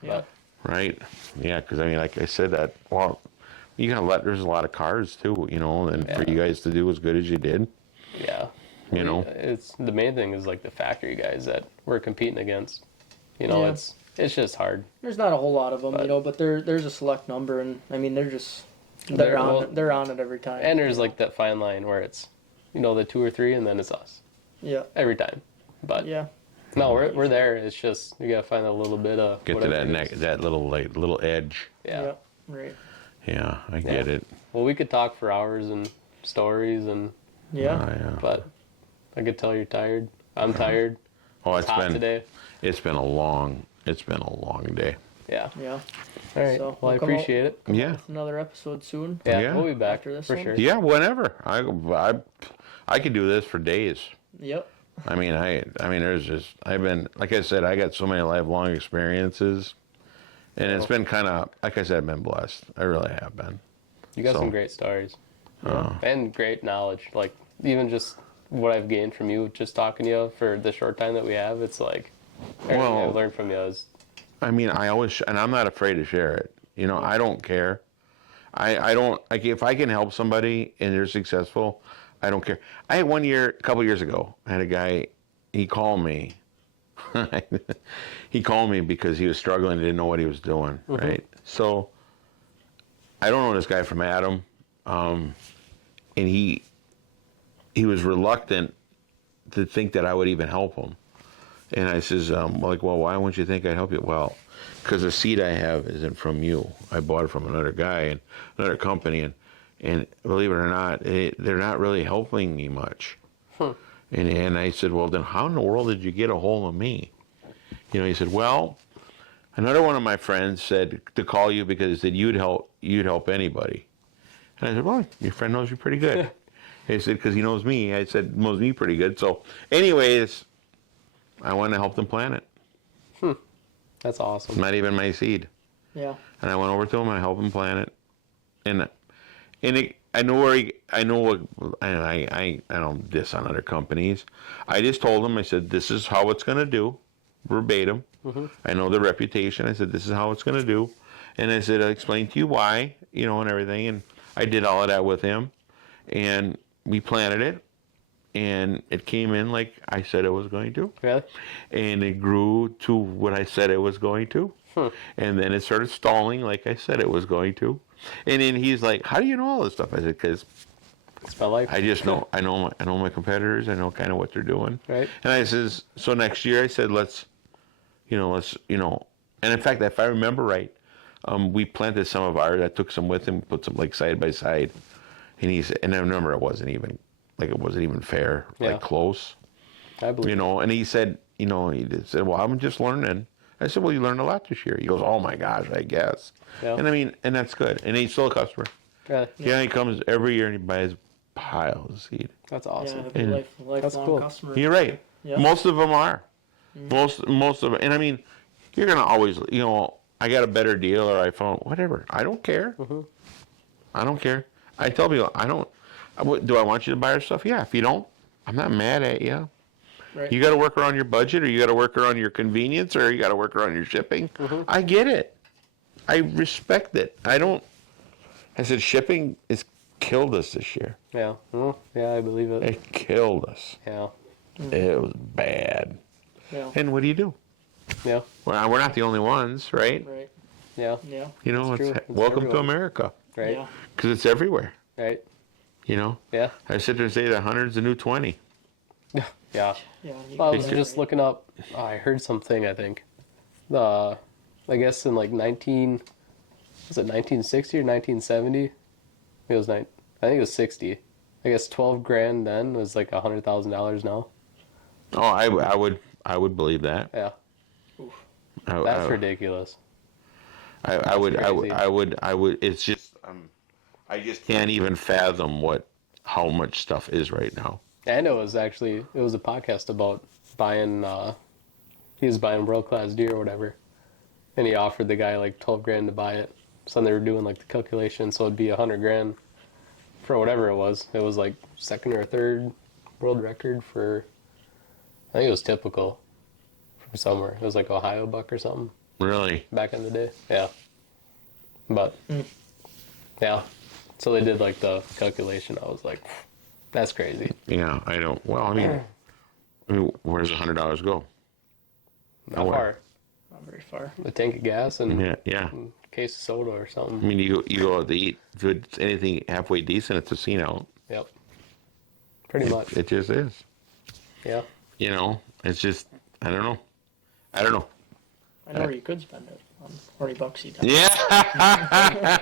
Yeah. Right. Yeah, because I mean, like I said, there's a lot of cars too, and for Yeah. you guys to do as good as you did, Yeah, it's the main thing is like the factory guys that we're competing against. Yeah. It's just hard. There's not a whole lot of them, But- but there's a select number, and I mean they're They're- on well- it. They're on it every time. And there's like that fine line where it's, the 2 or 3, and then it's us yeah, every time. But yeah, no, we're there. It's just you gotta find a little bit of get to whatever that it neck, is. that little edge. Yeah. right. Yeah, I get it. Well, we could talk for hours and stories Yeah, Yeah. but I could tell you're tired. I'm tired. Oh, It's hot been today. it's been a long day. Yeah. yeah. All right. So, well, I we'll come appreciate it. Yeah. With another episode soon. Yeah, Yeah. we'll be back After this for one? sure. Yeah, whenever. I could do this for days. Yep. I mean, there's just, I've been, like I said, I got so many lifelong experiences, and it's been kind of, like I said, I've been blessed. I really have been. You got So- some great stories. And great knowledge. Like, even just what I've gained from you, just talking to you for the short time that we have, it's like, everything Well- I've learned from you is, I mean, I always, and I'm not afraid to share it. You know, I don't care. I don't, like, if I can help somebody and they're successful, I don't care. I had a couple years ago, I had a guy, he called me. He called me because he was struggling, didn't know what he was doing, right? So, I don't know this guy from Adam, and he was reluctant to think that I would even help him. And I says, like, well, why wouldn't you think I'd help you? Well, because the seed I have isn't from you. I bought it from another guy and another company, and believe it or not, they're not really helping me much. And I said, well, then how in the world did you get a hold of me? You know, he said, well, another one of my friends said to call you because he said you'd help anybody. And I said, well, your friend knows you pretty good. He said, because he knows me. I said, knows me pretty good. So, anyways, I want to help them plant it. that's awesome. Not even my seed. Yeah. And I went over to him and I helped him plant it. And I don't diss on other companies. I just told him, I said, this is how it's going to do, verbatim. I know the reputation. I said, this is how it's going to do. And I said, I'll explain to you why, you know, and everything. And I did all of that with him. And we planted it. And it came in like I said it was going to. Really? And it grew to what I said it was going to. And then it started stalling like I said it was going to. And then he's like, how do you know all this stuff? I said, because It's my life. I just know, I know my competitors. I know kind of what they're doing. Right. And I says, so next year I said, let's, and in fact, if I remember right, we planted some of ours. I took some with him, put some like side by side. And I remember it wasn't even fair, Yeah. like close. I believe And he said, he said, well, I'm just learning. I said, well, you learned a lot this year. He goes, oh my gosh, I guess. Yeah. And I mean, and that's good. And he's still a customer. Really? Yeah, he comes every year and he buys piles of seed. That's awesome. Yeah, And- lifelong That's cool. customer. You're right. Yeah. Most of them are. Most of them. And I mean, you're going to always, I got a better deal or I found, whatever. I don't care. I don't care. I tell people, do I want you to buy our stuff? Yeah. If you don't, I'm not mad at you. Right. You got to work around your budget, or you got to work around your convenience, or you got to work around your shipping. I get it. I respect it. I said shipping has killed us this year. Yeah. Well, yeah, I believe it. It killed us. Yeah. It was bad. Yeah. And what do you do? Yeah. Well, we're not the only ones, right? Right. Yeah. Yeah. It's true. It's Welcome to everywhere. America, Right. Yeah. because it's everywhere. Right. I sit there and say the 100's the new 20. Yeah. Yeah. Well, I was just looking up. I heard something. I think, I guess in like 1960 or 1970? It was I think it was 60. I guess 12 grand then was like $100,000 now. Oh, I would believe that. Yeah, I, that's I, ridiculous. I would. crazy. I would. It's just. I just can't even fathom how much stuff is right now. And it was a podcast about buying. He was buying world class deer or whatever, and he offered the guy like 12 grand to buy it. So they were doing like the calculation, so it'd be 100 grand for whatever it was. It was like second or third world record for. I think it was typical from somewhere. It was like Ohio buck or something Really? back in the day. Yeah, but yeah. So they did like the calculation. I was like, that's crazy. Yeah. I don't. Well, I mean, where does $100 go? Not Nowhere. far. Not very far. A tank of gas and Yeah. a case of soda or I something. mean, you go out to eat. If it's anything halfway decent, it's a scene out. Yep. Pretty much. It just is. Yeah. It's just. I don't know. I know where you could spend it on Horny Buckseed. Yeah.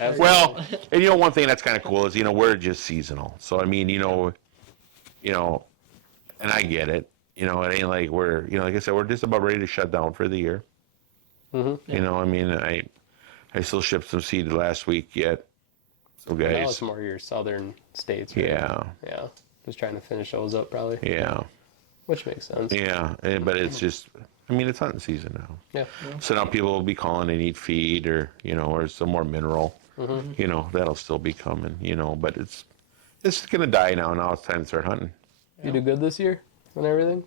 Absolutely. Well, and one thing that's kind of cool is we're just seasonal. So I mean, and I get it. It ain't like we're like I said, we're just about ready to shut down for the year. Mm-hmm. I mean, I still shipped some seed last week yet. So Now guys, it's more your southern states. Right? yeah, Yeah. Just trying to finish those up probably. yeah. Which makes sense. Yeah, but it's just, I mean, it's hunting season now. Yeah. So now people will be calling, they need feed or, or some more mineral. That'll still be coming, but it's going to die now. Now it's time to start hunting. You do good this year and everything?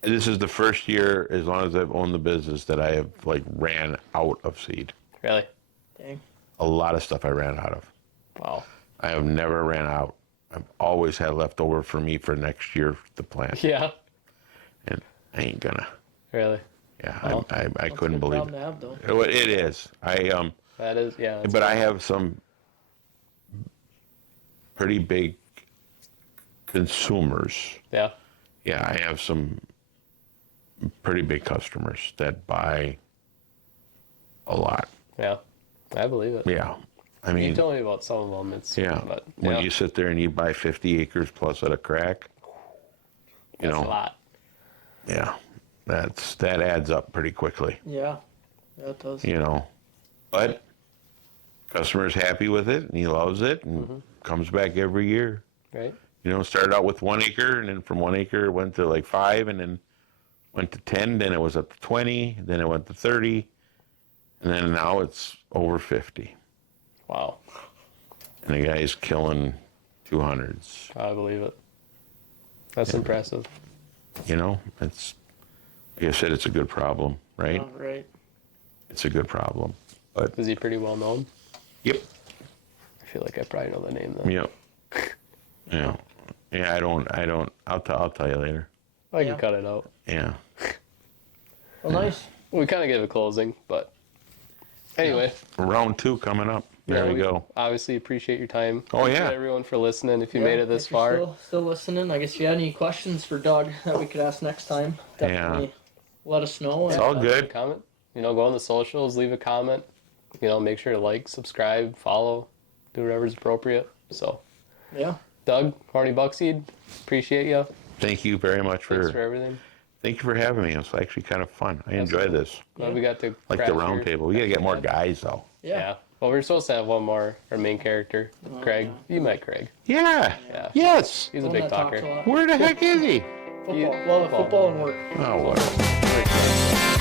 This is the first year, as long as I've owned the business, that I have ran out of seed. Really? Dang. A lot of stuff I ran out of. Wow. I have never ran out. I've always had left over for me for next year to plant. Yeah. And I ain't gonna. Really? Yeah, Wow. I couldn't believe To have, though. it. It is. That is, yeah. that's But I cool. have some pretty big consumers. Yeah. Yeah, I have some pretty big customers that buy a lot. Yeah. I believe it. Yeah. I You mean, told me about some of them. It's, yeah. But, When yeah, you sit there and you buy 50 acres plus at a crack, that's a lot. yeah, that adds up pretty quickly, Yeah. Yeah, it does. But customer's happy with it and he loves it and comes back every year. Right? Started out with 1 acre, and then from 1 acre it went to 5, and then went to 10, then it was up to 20, then it went to 30, and then now it's over 50. Wow. And the guy's killing 200s. I believe it. That's impressive. It's, like I said, it's a good problem, right? Oh, right. It's a good problem. But, Is he pretty well known? yep, I feel like I probably know the name though. yep. Yeah. Yeah, I'll tell you later. I Yeah. can cut it out. Yeah. Well, nice. We kind of gave a closing, but anyway. Round 2 coming up. There yeah, we go. Obviously appreciate your time. Oh, Thank yeah. you everyone for listening. If you Yeah, made it this if you're far, Still listening. I guess if you had any questions for Doug that we could ask next time, definitely let us know. It's And, all good. comment. Go on the socials, leave a comment. Make sure to like, subscribe, follow, do whatever's appropriate. So, yeah. Doug, Horny Buckseed, appreciate you. Thank you very much Thanks for everything. Thank you for having me. It was actually kind of fun. I enjoyed this. Glad we got to Like craft the round your- table. We got to get more guys, though. Yeah. Well, we were supposed to have one more, our main character, Craig. You met Craig. Yeah. Yeah. Yes. He's a One big that talks talker. a lot. Where the heck is he? Football. Well, football and work. Oh, whatever. Very cool.